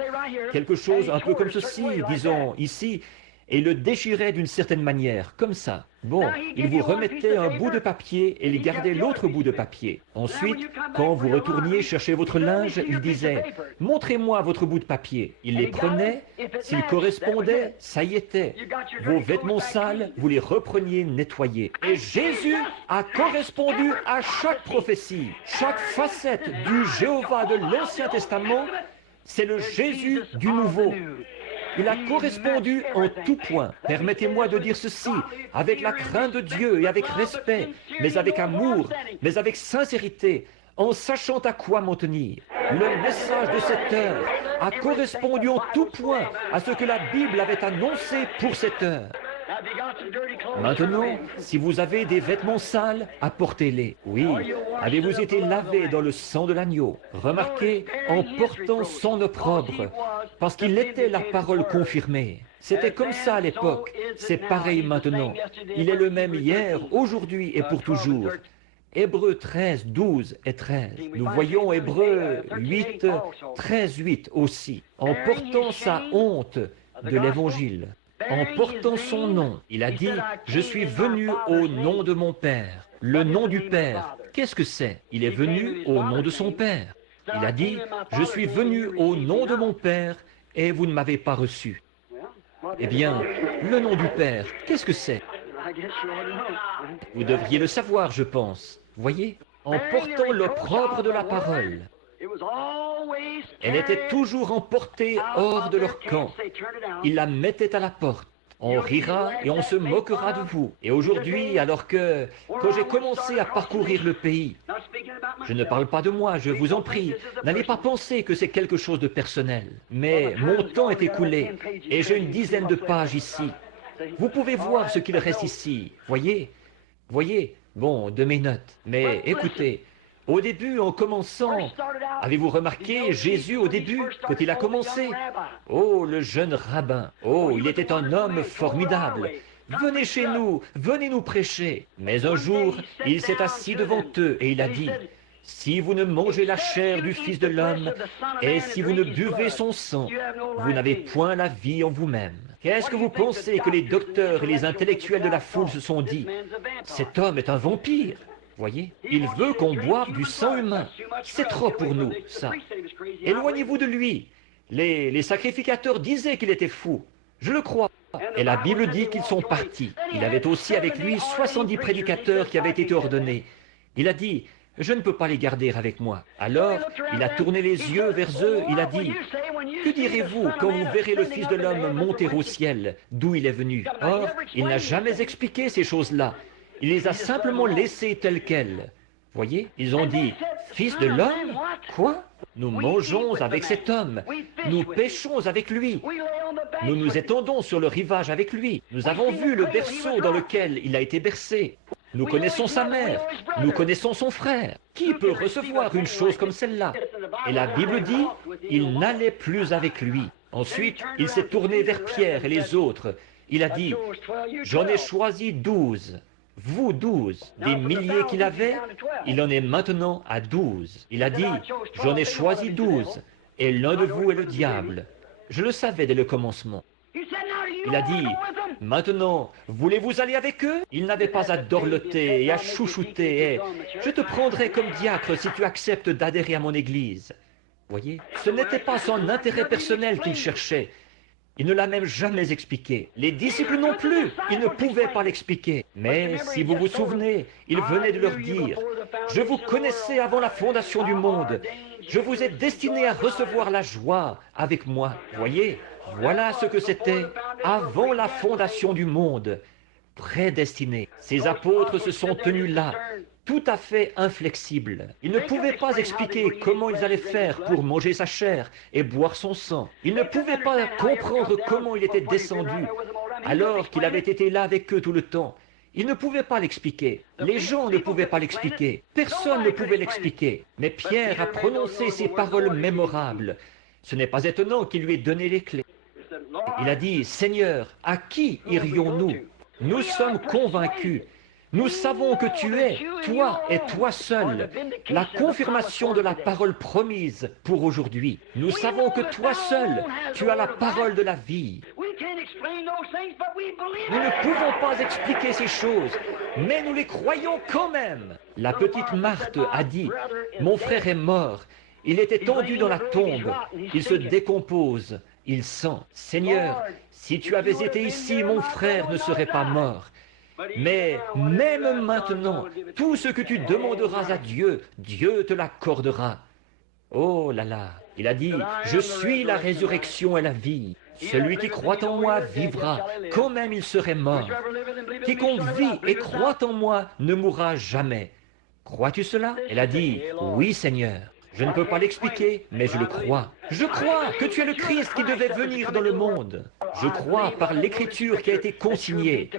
quelque chose un peu comme ceci, disons, ici, et le déchirait d'une certaine manière, comme ça. Bon, il vous remettait un bout de papier et il gardait l'autre bout de papier. Ensuite, quand vous retourniez chercher votre linge, il disait « Montrez-moi votre bout de papier ». Il les prenait, s'il correspondait, ça y était. Vos vêtements sales, vous les repreniez nettoyés. Et Jésus a correspondu à chaque prophétie, chaque facette du Jéhovah de l'Ancien Testament, c'est le Jésus du Nouveau. Il a correspondu en tout point. Permettez-moi de dire ceci, avec la crainte de Dieu et avec respect, mais avec amour, mais avec sincérité, en sachant à quoi m'en tenir. Le message de cette heure a correspondu en tout point à ce que la Bible avait annoncé pour cette heure. Maintenant, si vous avez des vêtements sales, apportez-les. Oui, avez-vous été lavé dans le sang de l'agneau? Remarquez, en portant son opprobre, parce qu'il était la parole confirmée. C'était comme ça à l'époque, c'est pareil maintenant. Il est le même hier, aujourd'hui et pour toujours. Hébreux 13, 12 et 13. Nous voyons Hébreux 8, 13, 8 aussi. En portant sa honte de l'Évangile. En portant son nom, il a dit « Je suis venu au nom de mon Père ». Le nom du Père, qu'est-ce que c'est? Il est venu au nom de son Père. Il a dit « Je suis venu au nom de mon Père et vous ne m'avez pas reçu ». Eh bien, le nom du Père, qu'est-ce que c'est? Vous devriez le savoir, je pense. Voyez? En portant l'opprobre de la parole. Elle était toujours emportée hors de leur camp. Ils la mettaient à la porte. On rira et on se moquera de vous. Et aujourd'hui, alors que quand j'ai commencé à parcourir le pays, je ne parle pas de moi, je vous en prie, n'allez pas penser que c'est quelque chose de personnel. Mais mon temps est écoulé et j'ai une dizaine de pages ici. Vous pouvez voir ce qu'il reste ici. Voyez? Voyez? Bon, de mes notes. Mais écoutez, au début, en commençant, avez-vous remarqué Jésus au début, quand il a commencé? Oh, le jeune rabbin. Oh, il était un homme formidable. Venez chez nous, venez nous prêcher. Mais un jour, il s'est assis devant eux et il a dit, si vous ne mangez la chair du Fils de l'homme et si vous ne buvez son sang, vous n'avez point la vie en vous-même. Qu'est-ce que vous pensez que les docteurs et les intellectuels de la foule se sont dit? Cet homme est un vampire. Voyez, il veut qu'on boive du sang humain. C'est trop pour nous, ça. Éloignez-vous de lui. Les sacrificateurs disaient qu'il était fou. Je le crois. Et la Bible dit qu'ils sont partis. Il avait aussi avec lui 70 prédicateurs qui avaient été ordonnés. Il a dit, je ne peux pas les garder avec moi. Alors, il a tourné les yeux vers eux, il a dit, que direz-vous quand vous verrez le Fils de l'homme monter au ciel, d'où il est venu? Or, il n'a jamais expliqué ces choses-là. Il les a simplement laissées telles quelles. Voyez, ils ont dit, Fils de l'homme? Quoi? Nous mangeons avec cet homme. Nous pêchons avec lui. Nous nous étendons sur le rivage avec lui. Nous avons vu le berceau dans lequel il a été bercé. Nous connaissons sa mère. Nous connaissons son frère. Qui peut recevoir une chose comme celle-là? Et la Bible dit, il n'allait plus avec lui. Ensuite, il s'est tourné vers Pierre et les autres. Il a dit, j'en ai choisi 12. Vous 12, des milliers qu'il avait, il en est maintenant à 12. Il a dit, j'en ai choisi 12, et l'un de vous est le diable. Je le savais dès le commencement. Il a dit, maintenant, voulez-vous aller avec eux? Il n'avait pas à dorloter et à chouchouter, et je te prendrai comme diacre si tu acceptes d'adhérer à mon église. Voyez, ce n'était pas son intérêt personnel qu'il cherchait. Il ne l'a même jamais expliqué. Les disciples non plus, ils ne pouvaient pas l'expliquer. Mais si vous vous souvenez, il venait de leur dire, « Je vous connaissais avant la fondation du monde. Je vous ai destiné à recevoir la joie avec moi. » Voyez, voilà ce que c'était avant la fondation du monde. Prédestiné. Ces apôtres se sont tenus là, tout à fait inflexibles. Ils ne pouvaient pas expliquer comment ils allaient faire pour manger sa chair et boire son sang. Ils ne pouvaient pas comprendre comment il était descendu alors qu'il avait été là avec eux tout le temps. Ils ne pouvaient pas l'expliquer. Les gens ne pouvaient pas l'expliquer. Personne ne pouvait l'expliquer. Mais Pierre a prononcé ces paroles mémorables. Ce n'est pas étonnant qu'il lui ait donné les clés. Il a dit, « Seigneur, à qui irions-nous? Nous sommes convaincus. Nous savons que tu es, toi et toi seul, la confirmation de la parole promise pour aujourd'hui. Nous savons que toi seul, tu as la parole de la vie. Nous ne pouvons pas expliquer ces choses, mais nous les croyons quand même. La petite Marthe a dit, « Mon frère est mort. Il était tendu dans la tombe. Il se décompose. Il sent. Seigneur, si tu avais été ici, mon frère ne serait pas mort. Mais même maintenant, tout ce que tu demanderas à Dieu, Dieu te l'accordera. » Oh là là, il a dit, « Je suis la résurrection et la vie. Celui qui croit en moi vivra, quand même il serait mort. Quiconque vit et croit en moi ne mourra jamais. » Crois-tu cela? Elle a dit, « Oui, Seigneur. » Je ne peux pas l'expliquer, mais je le crois. Je crois que tu es le Christ qui devait venir dans le monde. Je crois par l'écriture qui a été consignée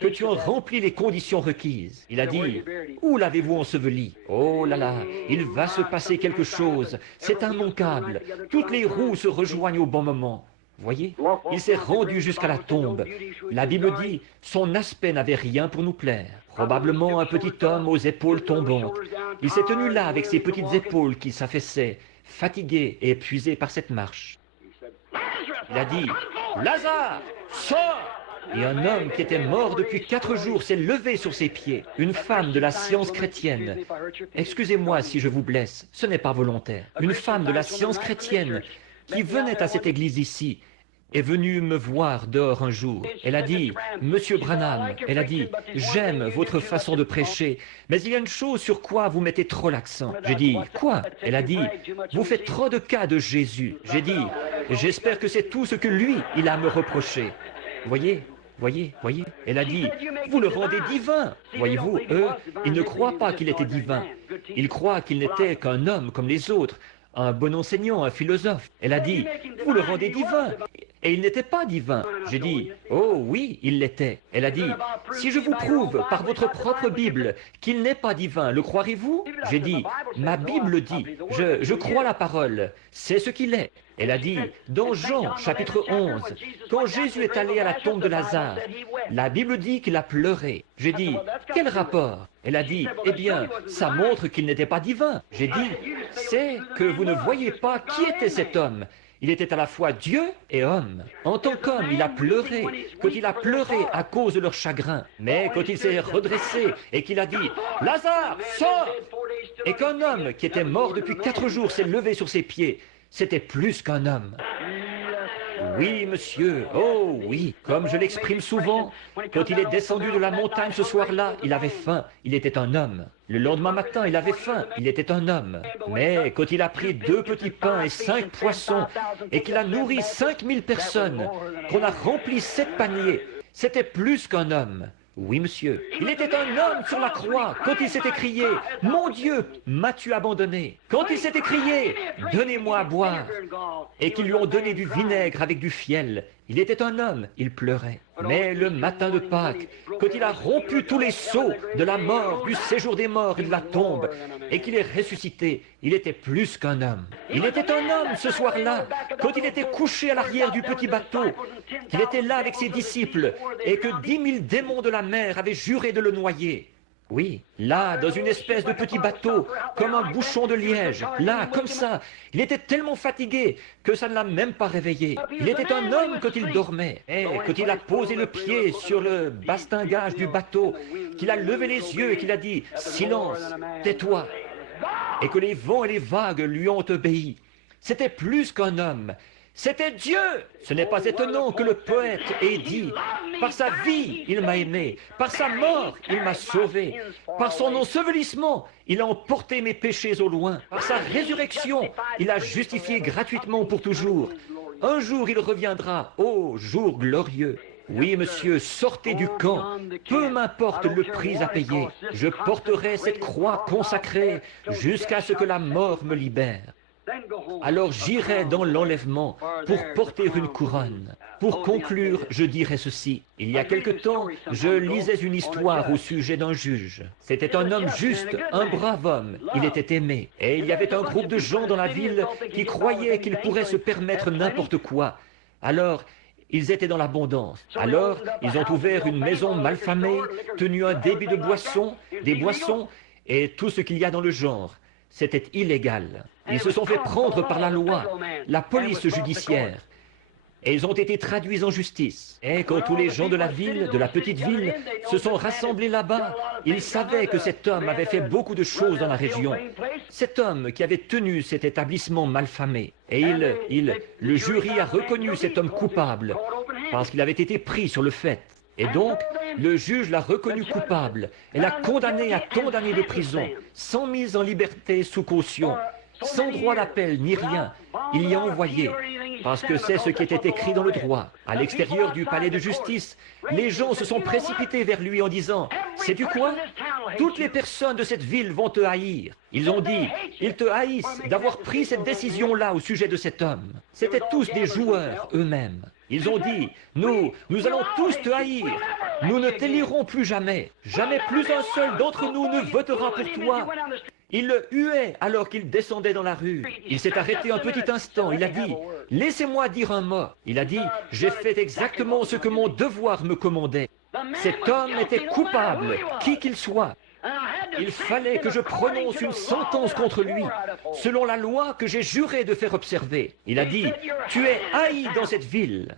que tu as rempli les conditions requises. Il a dit, où l'avez-vous enseveli? Oh là là, il va se passer quelque chose. C'est immanquable. Toutes les roues se rejoignent au bon moment. Voyez, il s'est rendu jusqu'à la tombe. La Bible dit, son aspect n'avait rien pour nous plaire. Probablement un petit homme aux épaules tombantes. Il s'est tenu là avec ses petites épaules qui s'affaissaient, fatigué et épuisé par cette marche. Il a dit, « Lazare, sors !» Et un homme qui était mort depuis 4 jours s'est levé sur ses pieds. Une femme de la science chrétienne. Excusez-moi si je vous blesse, ce n'est pas volontaire. Une femme de la science chrétienne qui venait à cette église ici est venue me voir dehors un jour. Elle a dit, « Monsieur Branham, elle a dit, j'aime votre façon de prêcher, mais il y a une chose sur quoi vous mettez trop l'accent. » J'ai dit, « Quoi ?» Elle a dit, « Vous faites trop de cas de Jésus. » J'ai dit, « J'espère que c'est tout ce que lui, il a à me reprocher. » Voyez, voyez. Elle a dit, « Vous le rendez divin. » Voyez-vous, eux, ils ne croient pas qu'il était divin. Ils croient qu'il n'était qu'un homme comme les autres, un bon enseignant, un philosophe. Elle a dit, « Vous le rendez divin. » Et il n'était pas divin. J'ai dit, « Oh oui, il l'était. » Elle a dit, « Si je vous prouve par votre propre Bible qu'il n'est pas divin, le croirez-vous » J'ai dit, « Ma Bible dit, je crois la parole, c'est ce qu'il est. » Elle a dit, dans Jean chapitre 11, quand Jésus est allé à la tombe de Lazare, la Bible dit qu'il a pleuré. J'ai dit, quel rapport? Elle a dit, eh bien, ça montre qu'il n'était pas divin. J'ai dit, c'est que vous ne voyez pas qui était cet homme. Il était à la fois Dieu et homme. En tant qu'homme, il a pleuré, quand il a pleuré à cause de leur chagrin. Mais quand il s'est redressé et qu'il a dit, Lazare, sors! Et qu'un homme qui était mort depuis 4 jours s'est levé sur ses pieds, c'était plus qu'un homme. Oui, monsieur, oh oui, comme je l'exprime souvent, quand il est descendu de la montagne ce soir-là, il avait faim, il était un homme. Le lendemain matin, il avait faim, il était un homme. Mais quand il a pris 2 petits pains et 5 poissons, et qu'il a nourri 5000 personnes, qu'on a rempli 7 paniers, c'était plus qu'un homme. Oui, monsieur. Il était un homme sur la croix quand il s'est écrié « Mon Dieu, m'as-tu abandonné ?» Quand il s'est écrié « Donnez-moi à boire » et qu'ils lui ont donné du vinaigre avec du fiel. Il était un homme, il pleurait. Mais le matin de Pâques, quand il a rompu tous les sceaux de la mort, du séjour des morts et de la tombe, et qu'il est ressuscité, il était plus qu'un homme. Il était un homme ce soir-là, quand il était couché à l'arrière du petit bateau, qu'il était là avec ses disciples, et que 10 000 démons de la mer avaient juré de le noyer. Oui, là, dans une espèce de petit bateau, comme un bouchon de liège, là, comme ça. Il était tellement fatigué que ça ne l'a même pas réveillé. Il était un homme quand il dormait. Et quand il a posé le pied sur le bastingage du bateau, qu'il a levé les yeux et qu'il a dit « Silence, tais-toi » et que les vents et les vagues lui ont obéi. C'était plus qu'un homme. C'était Dieu. Ce n'est pas étonnant que le poète ait dit « Par sa vie, il m'a aimé. Par sa mort, il m'a sauvé. Par son ensevelissement, il a emporté mes péchés au loin. Par sa résurrection, il a justifié gratuitement pour toujours. Un jour, il reviendra. Ô jour glorieux. Oui, monsieur, sortez du camp. Peu m'importe le prix à payer. Je porterai cette croix consacrée jusqu'à ce que la mort me libère. Alors j'irai dans l'enlèvement pour porter une couronne. Pour conclure, je dirai ceci. Il y a quelque temps, je lisais une histoire au sujet d'un juge. C'était un homme juste, un brave homme. Il était aimé. Et il y avait un groupe de gens dans la ville qui croyaient qu'ils pourraient se permettre n'importe quoi. Alors, ils étaient dans l'abondance. Alors, ils ont ouvert une maison malfamée, tenu un débit de boissons, des boissons et tout ce qu'il y a dans le genre. C'était illégal. Ils se sont fait prendre par la loi, la police judiciaire. et ils ont été traduits en justice. Et quand tous les gens de la ville, de la petite ville, se sont rassemblés là-bas, ils savaient que cet homme avait fait beaucoup de choses dans la région. Cet homme qui avait tenu cet établissement malfamé. Et le jury a reconnu cet homme coupable parce qu'il avait été pris sur le fait. Et donc, le juge l'a reconnu coupable et l'a condamné à tant d'années de prison, sans mise en liberté sous caution, sans droit d'appel ni rien. Il y a envoyé, parce que c'est ce qui était écrit dans le droit. À l'extérieur du palais de justice, les gens se sont précipités vers lui en disant « Sais-tu quoi? Toutes les personnes de cette ville vont te haïr. » Ils ont dit « Ils te haïssent d'avoir pris cette décision-là au sujet de cet homme. » C'étaient tous des joueurs eux-mêmes. Ils ont dit « Nous allons tous te haïr. Nous ne t'élirons plus jamais. Jamais plus un seul d'entre nous ne votera pour toi. » Il le huait alors qu'il descendait dans la rue. Il s'est arrêté un petit instant. Il a dit « Laissez-moi dire un mot. » Il a dit « J'ai fait exactement ce que mon devoir me commandait. » Cet homme était coupable, qui qu'il soit. Il fallait que je prononce une sentence contre lui, selon la loi que j'ai juré de faire observer. Il a dit « Tu es haï dans cette ville. »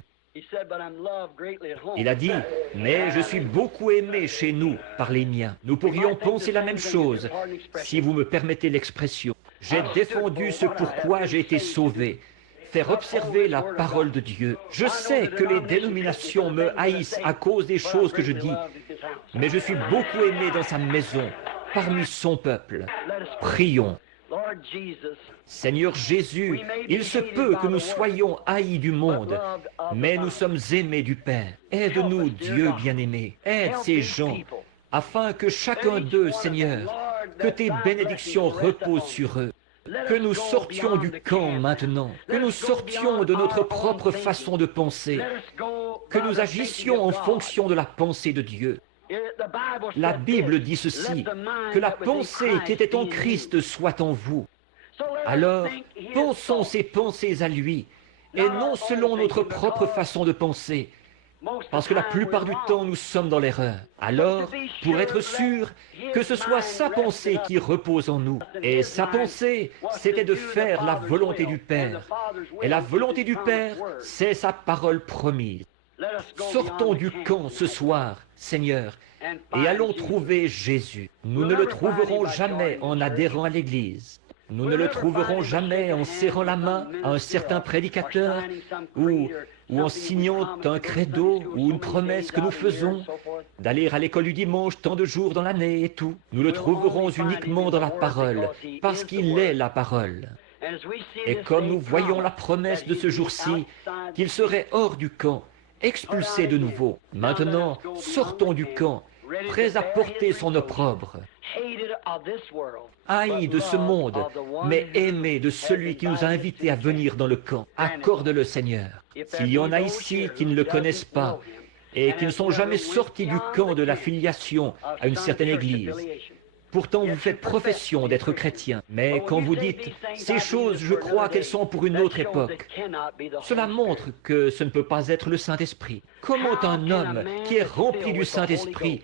Il a dit « Mais je suis beaucoup aimé chez nous par les miens. » Nous pourrions penser la même chose, si vous me permettez l'expression. J'ai défendu ce pourquoi j'ai été sauvé. Faire observer la parole de Dieu. Je sais que les dénominations me haïssent à cause des choses que je dis, mais je suis beaucoup aimé dans sa maison, parmi son peuple. Prions. Seigneur Jésus, il se peut que nous soyons haïs du monde, mais nous sommes aimés du Père. Aide-nous, Dieu bien-aimé. Aide ces gens, afin que chacun d'eux, Seigneur, que tes bénédictions reposent sur eux. Que nous sortions du camp maintenant, que nous sortions de notre propre façon de penser, que nous agissions en fonction de la pensée de Dieu. La Bible dit ceci, que la pensée qui était en Christ soit en vous. Alors, pensons ces pensées à lui, et non selon notre propre façon de penser, parce que la plupart du temps, nous sommes dans l'erreur. Alors, pour être sûr que ce soit sa pensée qui repose en nous, et sa pensée, c'était de faire la volonté du Père. Et la volonté du Père, c'est sa parole promise. Sortons du camp ce soir, Seigneur, et allons trouver Jésus. Nous ne le trouverons jamais en adhérant à l'Église. Nous ne le trouverons jamais en serrant la main à un certain prédicateur ou en signant un credo ou une promesse que nous faisons d'aller à l'école du dimanche tant de jours dans l'année et tout. Nous le trouverons uniquement dans la parole, parce qu'il est la parole. Et comme nous voyons la promesse de ce jour-ci, qu'il serait hors du camp, expulsé de nouveau. Maintenant, sortons du camp, prêts à porter son opprobre. Haï de ce monde, mais aimé de celui qui nous a invités à venir dans le camp. Accorde-le, Seigneur. S'il y en a ici qui ne le connaissent pas et qui ne sont jamais sortis du camp de la filiation à une certaine église, pourtant vous faites profession d'être chrétien, mais quand vous dites « ces choses, je crois qu'elles sont pour une autre époque », cela montre que ce ne peut pas être le Saint-Esprit. Comment un homme qui est rempli du Saint-Esprit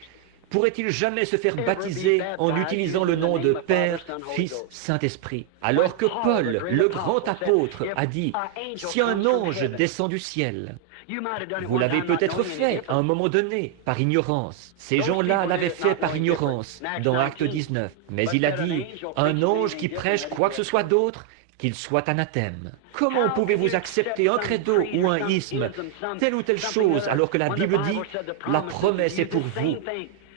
pourrait-il jamais se faire baptiser en utilisant le nom de Père, Fils, Saint-Esprit? Alors que Paul, le grand apôtre, a dit « Si un ange descend du ciel », vous l'avez peut-être fait à un moment donné, par ignorance. Ces gens-là l'avaient fait par ignorance, dans Acte 19. Mais il a dit « Un ange qui prêche quoi que ce soit d'autre, qu'il soit anathème. » Comment pouvez-vous accepter un credo ou un isme, telle ou telle chose, alors que la Bible dit « La promesse est pour vous ».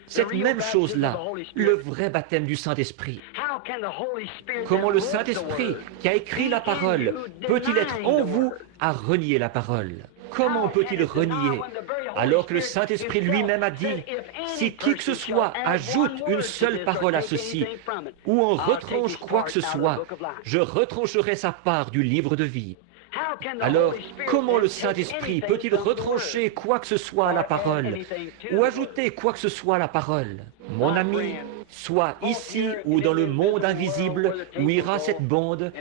Cette même chose-là, le vrai baptême du Saint-Esprit. Comment le Saint-Esprit, qui a écrit la parole, peut-il être en vous à renier la parole? Comment peut-il renier alors que le Saint-Esprit lui-même a dit « Si qui que ce soit ajoute une seule parole à ceci, ou en retranche quoi que ce soit, je retrancherai sa part du livre de vie. » Alors, comment le Saint-Esprit peut-il retrancher quoi que ce soit à la parole, ou ajouter quoi que ce soit à la parole? Mon ami, soit ici ou dans le monde invisible, où ira cette bande,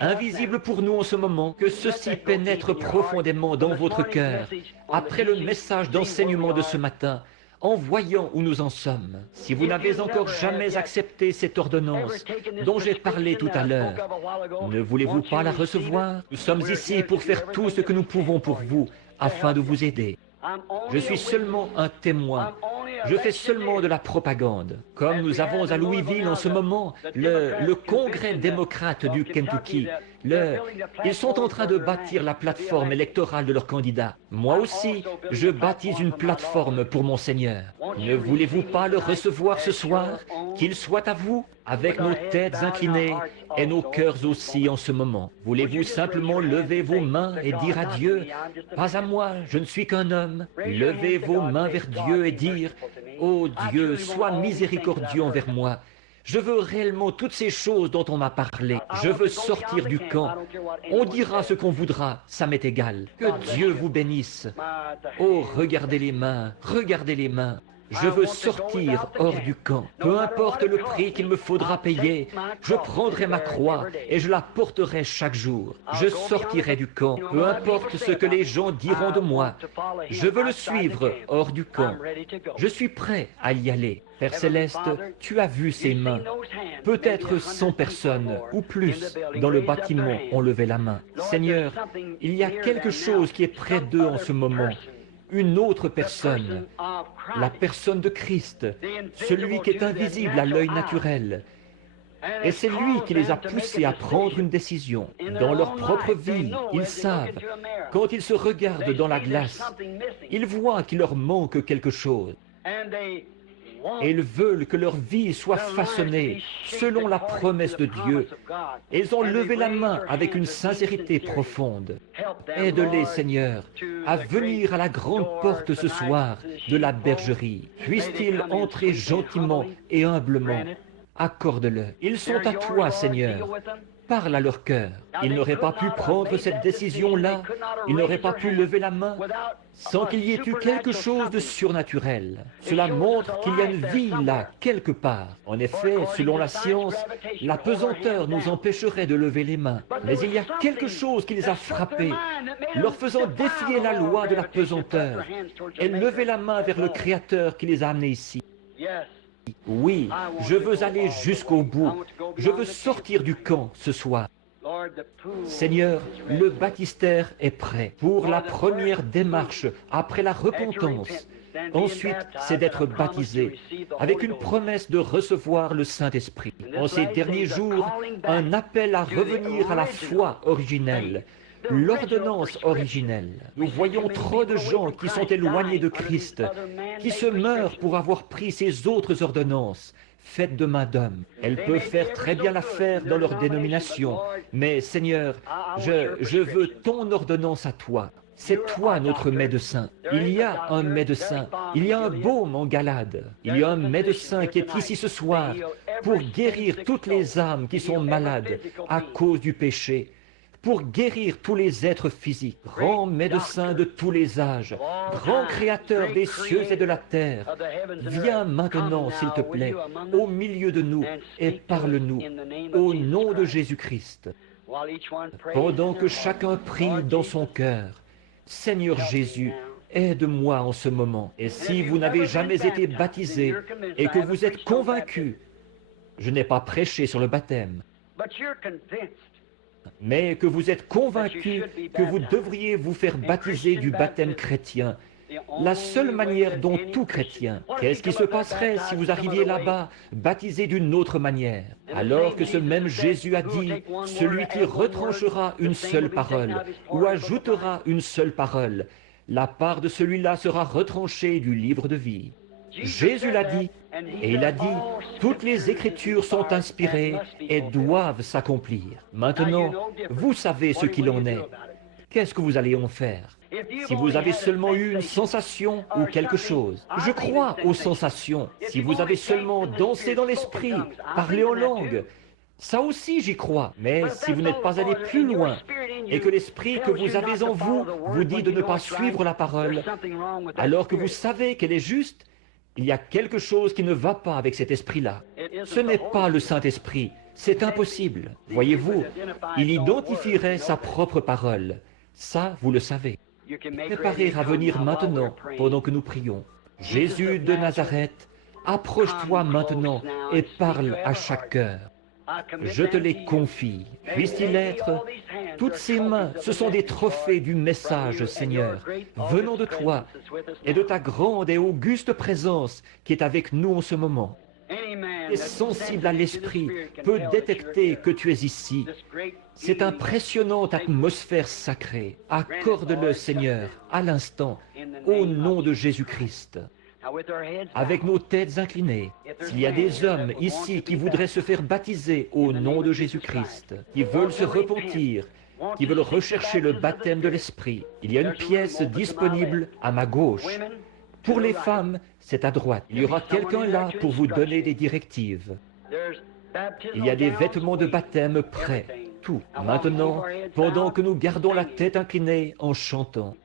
invisible pour nous en ce moment, que ceci pénètre profondément dans votre cœur, après le message d'enseignement de ce matin, en voyant où nous en sommes. Si vous n'avez encore jamais accepté cette ordonnance dont j'ai parlé tout à l'heure, ne voulez-vous pas la recevoir? Nous sommes ici pour faire tout ce que nous pouvons pour vous, afin de vous aider. Je suis seulement un témoin. Je fais seulement de la propagande. Comme nous avons à Louisville en ce moment le Congrès démocrate du Kentucky. Ils sont en train de bâtir la plateforme électorale de leur candidat. Moi aussi, je baptise une plateforme pour mon Seigneur. Ne voulez-vous pas le recevoir ce soir? Qu'il soit à vous, avec nos têtes inclinées et nos cœurs aussi en ce moment. Voulez-vous simplement lever vos mains et dire à Dieu, « Pas à moi, je ne suis qu'un homme. » Levez vos mains vers Dieu et dire, « Oh Dieu, sois miséricordieux envers moi. Je veux réellement toutes ces choses dont on m'a parlé. Je veux sortir du camp. On dira ce qu'on voudra, ça m'est égal. Que Dieu vous bénisse. Oh, regardez les mains, regardez les mains. Je veux sortir hors du camp. Peu importe le prix qu'il me faudra payer, je prendrai ma croix et je la porterai chaque jour. Je sortirai du camp, peu importe ce que les gens diront de moi. Je veux le suivre hors du camp. Je suis prêt à y aller. Père Céleste, tu as vu ces mains. Peut-être 100 personnes ou plus dans le bâtiment ont levé la main. Seigneur, il y a quelque chose qui est près d'eux en ce moment. Une autre personne, la personne de Christ, celui qui est invisible à l'œil naturel. Et c'est lui qui les a poussés à prendre une décision. Dans leur propre vie, ils savent, quand ils se regardent dans la glace, ils voient qu'il leur manque quelque chose. Et ils veulent que leur vie soit façonnée selon la promesse de Dieu. Et ils ont levé la main avec une sincérité profonde. Aide-les, Seigneur, à venir à la grande porte ce soir de la bergerie. Puissent-ils entrer gentiment et humblement? Accorde-le. Ils sont à toi, Seigneur. Parle à leur cœur. Ils n'auraient pas pu prendre cette décision-là, ils n'auraient pas pu lever la main sans qu'il y ait eu quelque chose de surnaturel. Cela montre qu'il y a une vie là, quelque part. En effet, selon la science, la pesanteur nous empêcherait de lever les mains. Mais il y a quelque chose qui les a frappés, leur faisant défier la loi de la pesanteur et lever la main vers le Créateur qui les a amenés ici. Oui, je veux aller jusqu'au bout. Je veux sortir du camp ce soir. Seigneur, le baptistère est prêt pour la première démarche après la repentance. Ensuite, c'est d'être baptisé avec une promesse de recevoir le Saint-Esprit. En ces derniers jours, un appel à revenir à la foi originelle. L'ordonnance originelle. Nous voyons trop de gens qui sont éloignés de Christ, qui se meurent pour avoir pris ces autres ordonnances, faites de main d'homme. Elles peuvent faire très bien l'affaire dans leur dénomination, mais Seigneur, je veux ton ordonnance à toi. C'est toi notre médecin. Il y a un médecin, il y a un baume en Galade. Il y a un médecin qui est ici ce soir pour guérir toutes les âmes qui sont malades à cause du péché, pour guérir tous les êtres physiques, grand médecin de tous les âges, grand créateur des cieux et de la terre, viens maintenant, s'il te plaît, au milieu de nous et parle-nous, au nom de Jésus-Christ. Pendant que chacun prie dans son cœur, Seigneur Jésus, aide-moi en ce moment. Et si vous n'avez jamais été baptisé et que vous êtes convaincu, je n'ai pas prêché sur le baptême, mais que vous êtes convaincu que vous devriez vous faire baptiser du baptême chrétien, la seule manière dont tout chrétien, qu'est-ce qui se passerait si vous arriviez là-bas, baptisé d'une autre manière? Alors que ce même Jésus a dit, celui qui retranchera une seule parole, ou ajoutera une seule parole, la part de celui-là sera retranchée du livre de vie. Jésus l'a dit, et il a dit, toutes les Écritures sont inspirées et doivent s'accomplir. Maintenant, vous savez ce qu'il en est. Qu'est-ce que vous allez en faire? Si vous avez seulement eu une sensation ou quelque chose, je crois aux sensations. Si vous avez seulement dansé dans l'esprit, parlé en langue, ça aussi j'y crois. Mais si vous n'êtes pas allé plus loin et que l'esprit que vous avez en vous vous dit de ne pas suivre la parole, alors que vous savez qu'elle est juste, il y a quelque chose qui ne va pas avec cet esprit-là. Ce n'est pas le Saint-Esprit, c'est impossible. Voyez-vous, il identifierait sa propre parole. Ça, vous le savez. Préparez à venir maintenant pendant que nous prions. Jésus de Nazareth, approche-toi maintenant et parle à chaque cœur. Je te les confie, puisse-t-il être. Toutes ces mains, ce sont des trophées du message, Seigneur, venant de toi et de ta grande et auguste présence qui est avec nous en ce moment. Et sensible à l'esprit peut détecter que tu es ici. Cette impressionnante atmosphère sacrée, accorde-le, Seigneur, à l'instant, au nom de Jésus-Christ. Avec nos têtes inclinées, s'il y a des hommes ici qui voudraient se faire baptiser au nom de Jésus-Christ, qui veulent se repentir, qui veulent rechercher le baptême de l'Esprit, il y a une pièce disponible à ma gauche. Pour les femmes, c'est à droite. Il y aura quelqu'un là pour vous donner des directives. Il y a des vêtements de baptême prêts, tout. Maintenant, pendant que nous gardons la tête inclinée en chantant,